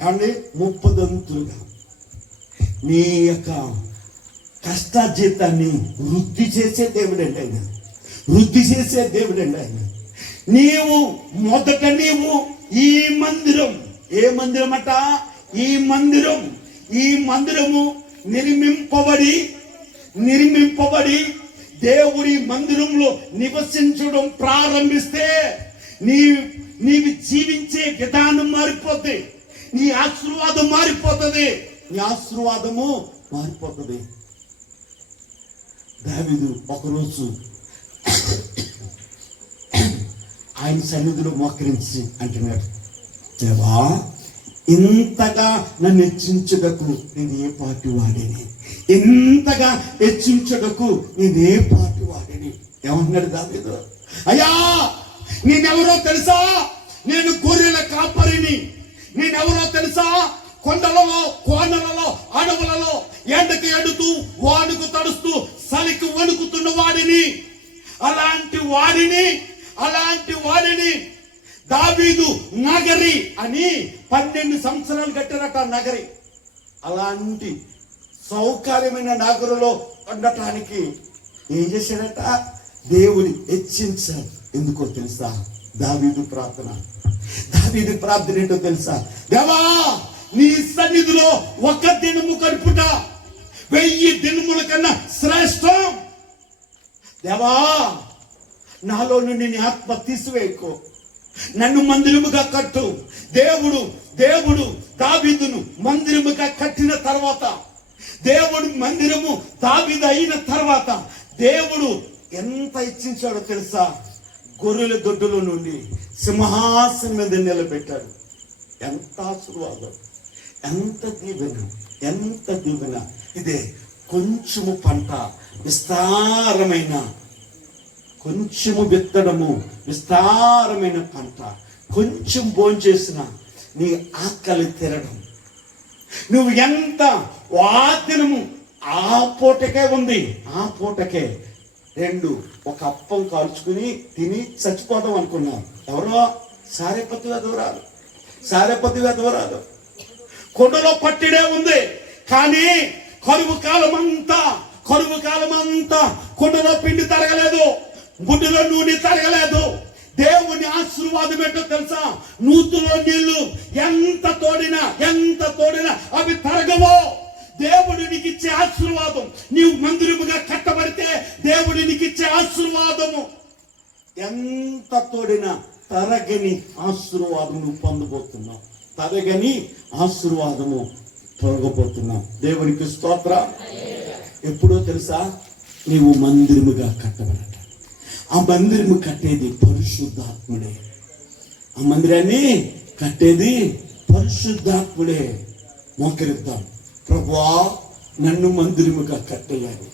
ఏమండి 30 నీ యొక్క కష్టాజీతాన్ని వృద్ధి చేసే దేవుడండి ఆయన, వృద్ధి చేసే దేవుడండి ఆయన. నీవు మొదట ఈ మందిరం, ఏ మందిరం అట? ఈ మందిరము నిర్మింపబడి దేవుడి మందిరంలో నివసించడం ప్రారంభిస్తే నీవి జీవించే విధానం మారిపోతుంది, నీ ఆశీర్వాదం మారిపోతుంది, నీ ఆశీర్వాదము మారిపోతుంది. దావీదు ఒకరోజు ఆయన సన్నిధిలో మోకరించి అంటున్నాడు, దేవా, ఇంతగా నన్ను హెచ్చించుటకు నేను ఏ పార్టీ వాడిని? ఇంతగా హెచ్చించుటకు నేను ఏ పార్టీ వాడిని? ఏమన్నాడు దావీదు? అయ్యా, నేనెవరో తెలుసా? నేను గొర్రెల కాపరిని. నేనెవరో తెలుసా? కొండలలో, కోనలలో, అడవులలో ఎండకు ఎడుతూ, వాడుకు తడుస్తూ, చలికి వణుకుతున్న వాడిని. అలాంటి వాడిని దావీదు నగరి అని 12 సంవత్సరాలు కట్టారట నగరి. అలాంటి సౌకర్యమైన నగరులో ఉండటానికి ఏం చేశాడట? దేవుని హెచ్చించాడు. ఎందుకో తెలుసా? దావీదు ప్రార్థన ఏంటో తెలుసా? దేవా, నీ సన్నిధిలో 1 దినము గడుపుట 1000 దినముల కన్నా శ్రేష్టం. దేవా, నాలో నుండి నీ ఆత్మ తీసివేయకు, నన్ను మందిరముగా కట్టు. దేవుడు దావీదును మందిరముగా కట్టిన తర్వాత, దేవుడు మందిరము దావీదు అయిన తర్వాత దేవుడు ఎంత ఇచ్చించాడో తెలుసా? గొర్రెల దొడ్డులో నుండి సింహాసనం మీద నిలబెట్టాడు. ఎంత ఆశీర్వాదం, ఎంత దీవెన. ఇదే కొంచెము పంట, విస్తారమైన, కొంచెము విత్తడము, విస్తారమైన పంట. కొంచెం భోంచేసిన నీ ఆకలి తీరడం. నువ్వు ఎంత వాదినము ఆ పూటకే ఉంది, ఆ పూటకే 2 ఒక అప్పం కాల్చుకుని తిని చచ్చిపోదాం అనుకున్నారు. ఎవరో సారెపతి వెధవరాలు కొండలో పట్టిడే ఉంది. కానీ కరువు కాలం అంతా కొండలో పిండి తరగలేదు, బుడ్డిలో నూనె తరగలేదు. దేవుని ఆశీర్వాదం ఏంటో తెలుసా? నూతులో నీళ్లు ఎంత తోడినా అవి తరగవో. దేవుడు దేవుడు నీకు ఇచ్చే ఆశీర్వాదం. నీవు మందిరముగా కట్టబడితే దేవుడు నీకు ఇచ్చే ఆశీర్వాదము ఎంత తోడినా తరగని ఆశీర్వాదం నువ్వు పొందబోతున్నావు. తరగని ఆశీర్వాదము పొందబోతున్నావు. దేవునికి స్తోత్ర. ఎప్పుడో తెలుసా, నీవు మందిరముగా కట్టబడట. ఆ మందిరము కట్టేది పరిశుద్ధాత్ముడే. ఆ మందిరాన్ని కట్టేది పరిశుద్ధాత్ముడే. మోకరిద్దాం. ప్రభువా, నన్ను మందిరముగా కట్టేయాలి.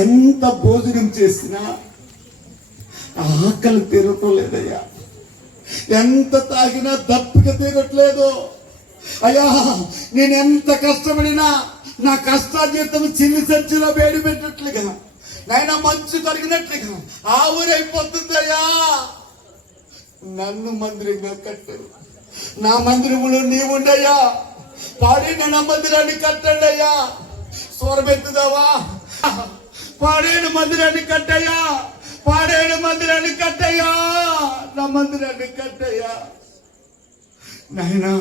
ఎంత భోజనం చేసినా ఆకలి తీరటం లేదయ్యా. ఎంత తాగినా దప్పిక తీరట్లేదు అయ్యా. నేను ఎంత కష్టపడినా నా కష్టాజీతం చిల్లి సంచిలో వేడి పెట్టినట్లుగా, నాయన మంచు కరిగినట్లుగా ఆవురైపోతుందయ్యా. నన్ను మందిరంగా కట్టారు. నా మందిరములో నీవుండయ్యా. పాడిన నా మందిరాన్ని కట్టండి అయ్యా. స్వరమెత్తుదావా? పాడేను మందిరాన్ని కట్టయ్యా. పాడేను మందిరాన్ని కట్టయ్యా. నా మందిరాన్ని కట్టయ్యా. నాయనా,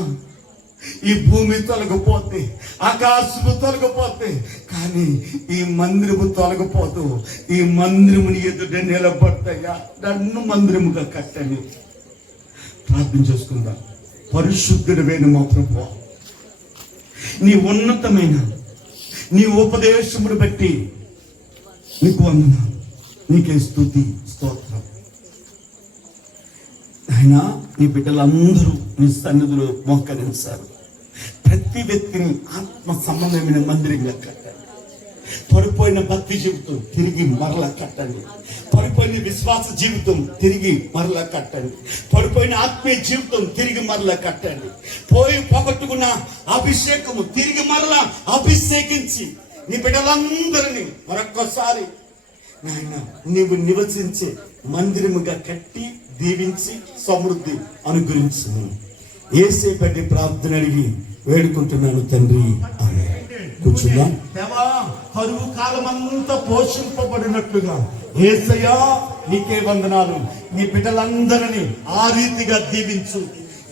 ఈ భూమి తొలగిపోతే, ఆకాశము తొలగిపోతే, కానీ ఈ మందిరము తొలగిపోతూ ఈ మందిరముని ఎదుట నిలబడతాయా. నన్ను మందిరముగా కట్టని ప్రార్థన చేసుకుందాం. పరిశుద్ధుడైన మా ప్రభువా, నీ ఉన్నతమైన నీ ఉపదేశమును బట్టి నీకు వందనాలు, నీకే స్తుతి స్తోత్రం. ఆయన నీ బిడ్డలందరూ నీ సన్నిధిలో మోకరించారు. ప్రతి వ్యక్తిని ఆత్మ సంబంధమైన మందిరంగా కట్టండి. పడిపోయిన భక్తి జీవితం తిరిగి మరలా కట్టండి. పడిపోయిన విశ్వాస జీవితం తిరిగి మరలా కట్టండి. పడిపోయిన ఆత్మీయ జీవితం తిరిగి మరలా కట్టండి. పోగొట్టుకున్న అభిషేకము తిరిగి మరలా అభిషేకించి నీ బిడ్డలందరినీ మరొక్కసారి నాయన నీవు నివసించే మందిరముగా కట్టి దీవించి సమృద్ధి అనుగ్రహించు. యేసే పట్టి ప్రార్థన అడిగి వేడుకుంటున్నాను తండ్రి. కూర్చుందాం. దేవా, కరువు కాలం అంతా పోషింపబడినట్లుగా యేసయ్యా నీకే వందనాలు. నీ బిడ్డలందరినీ ఆ రీతిగా దీవించు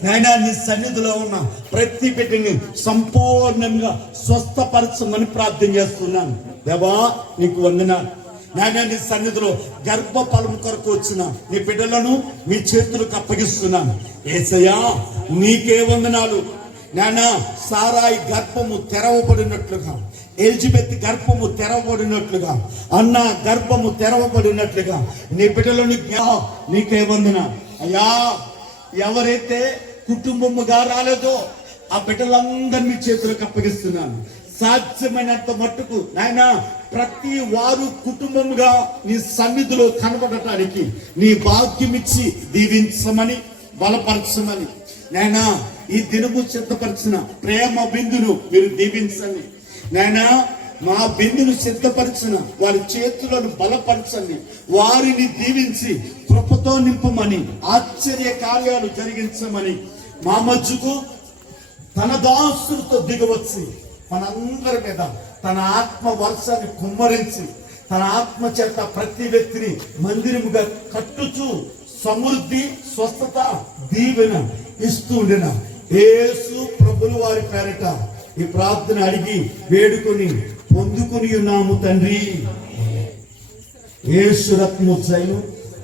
నాయనా. నీ సన్నిధిలో ఉన్న ప్రతి బిడ్డని సంపూర్ణంగా స్వస్థపరచమని ప్రార్థన చేస్తున్నాను. దేవా, నీకు వందనాలు నాయనా. నీ సన్నిధిలో గర్భ ఫలం కొరకు వచ్చిన నీ బిడ్డలను మీ చేతులకు అప్పగిస్తున్నాను. యేసయ్యా నీకే వందనాలు నాయనా. సారాయి గర్భము తెరవబడినట్లుగా, ఎలిజబెత్ గర్భము తెరవబడినట్లుగా, అన్న గర్భము తెరవబడినట్లుగా నీ బిడ్డలను నీకే వందనాలు అయ్యా. ఎవరైతే కుటుంబముగా రాలేదో ఆ బిడ్డలందరినీ చేతులకు అప్పగిస్తున్నాను. సాధ్యమైనంత మట్టుకు నాయన ప్రతి వారు కుటుంబముగా నీ సన్నిధిలో కనబడటానికి నీ భాగ్యమిచ్చి దీవించమని బలపరచమని నాయన. ఈ దినము సిద్ధపరిచిన ప్రేమ బిందును మీరు దీవించండి నాయన. మా బిందును సిద్ధపరిచిన వారి చేతులను బలపరచండి. వారిని దీవించి కృపతో నింపమని, ఆశ్చర్య కార్యాలు జరిగించమని, మా మధ్యకు తన దాసులతో దిగవచ్చి మనందరి మీద తన ఆత్మ వర్షాన్ని కుమ్మరించి తన ఆత్మ చేత ప్రతి వ్యక్తిని మందిరముగా కట్టుచు సమృద్ధి, స్వస్థత, దీవెన ఇస్తూ ఉండిన యేసు ప్రభుల వారి పేరట ఈ ప్రార్థన అడిగి వేడుకొని పొందుకొని ఉన్నాము తండ్రి. యేసు రత్నము జయము,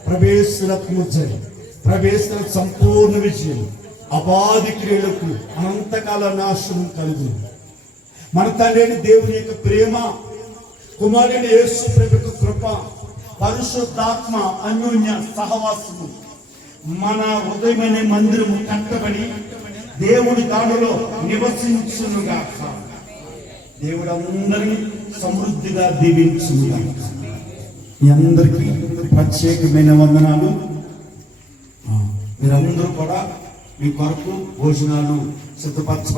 ప్రభేసు రత్నము జయం, ప్రభేశ్వర సంపూర్ణ విజయం, అబాధి క్రియలకు అనంతకాల నాశనం కలుగు. మన తండ్రి దేవుని యొక్క ప్రేమ, కుమారుని యేసు ప్రభు యొక్క కృప, పరిశుద్ధాత్మ అన్యోన్య సహవాసము మన హృదయమైన మందిరము కట్టబడి దేవుడి దాడులో నివసించునుగాక. దేవుడు అందరినీ సమృద్ధిగా దీవించునుగాక. మీ అందరికీ ప్రత్యేకమైన వందనాలు. మీరందరూ కూడా మీ కొరకు భోజనాలు సిద్ధపరచ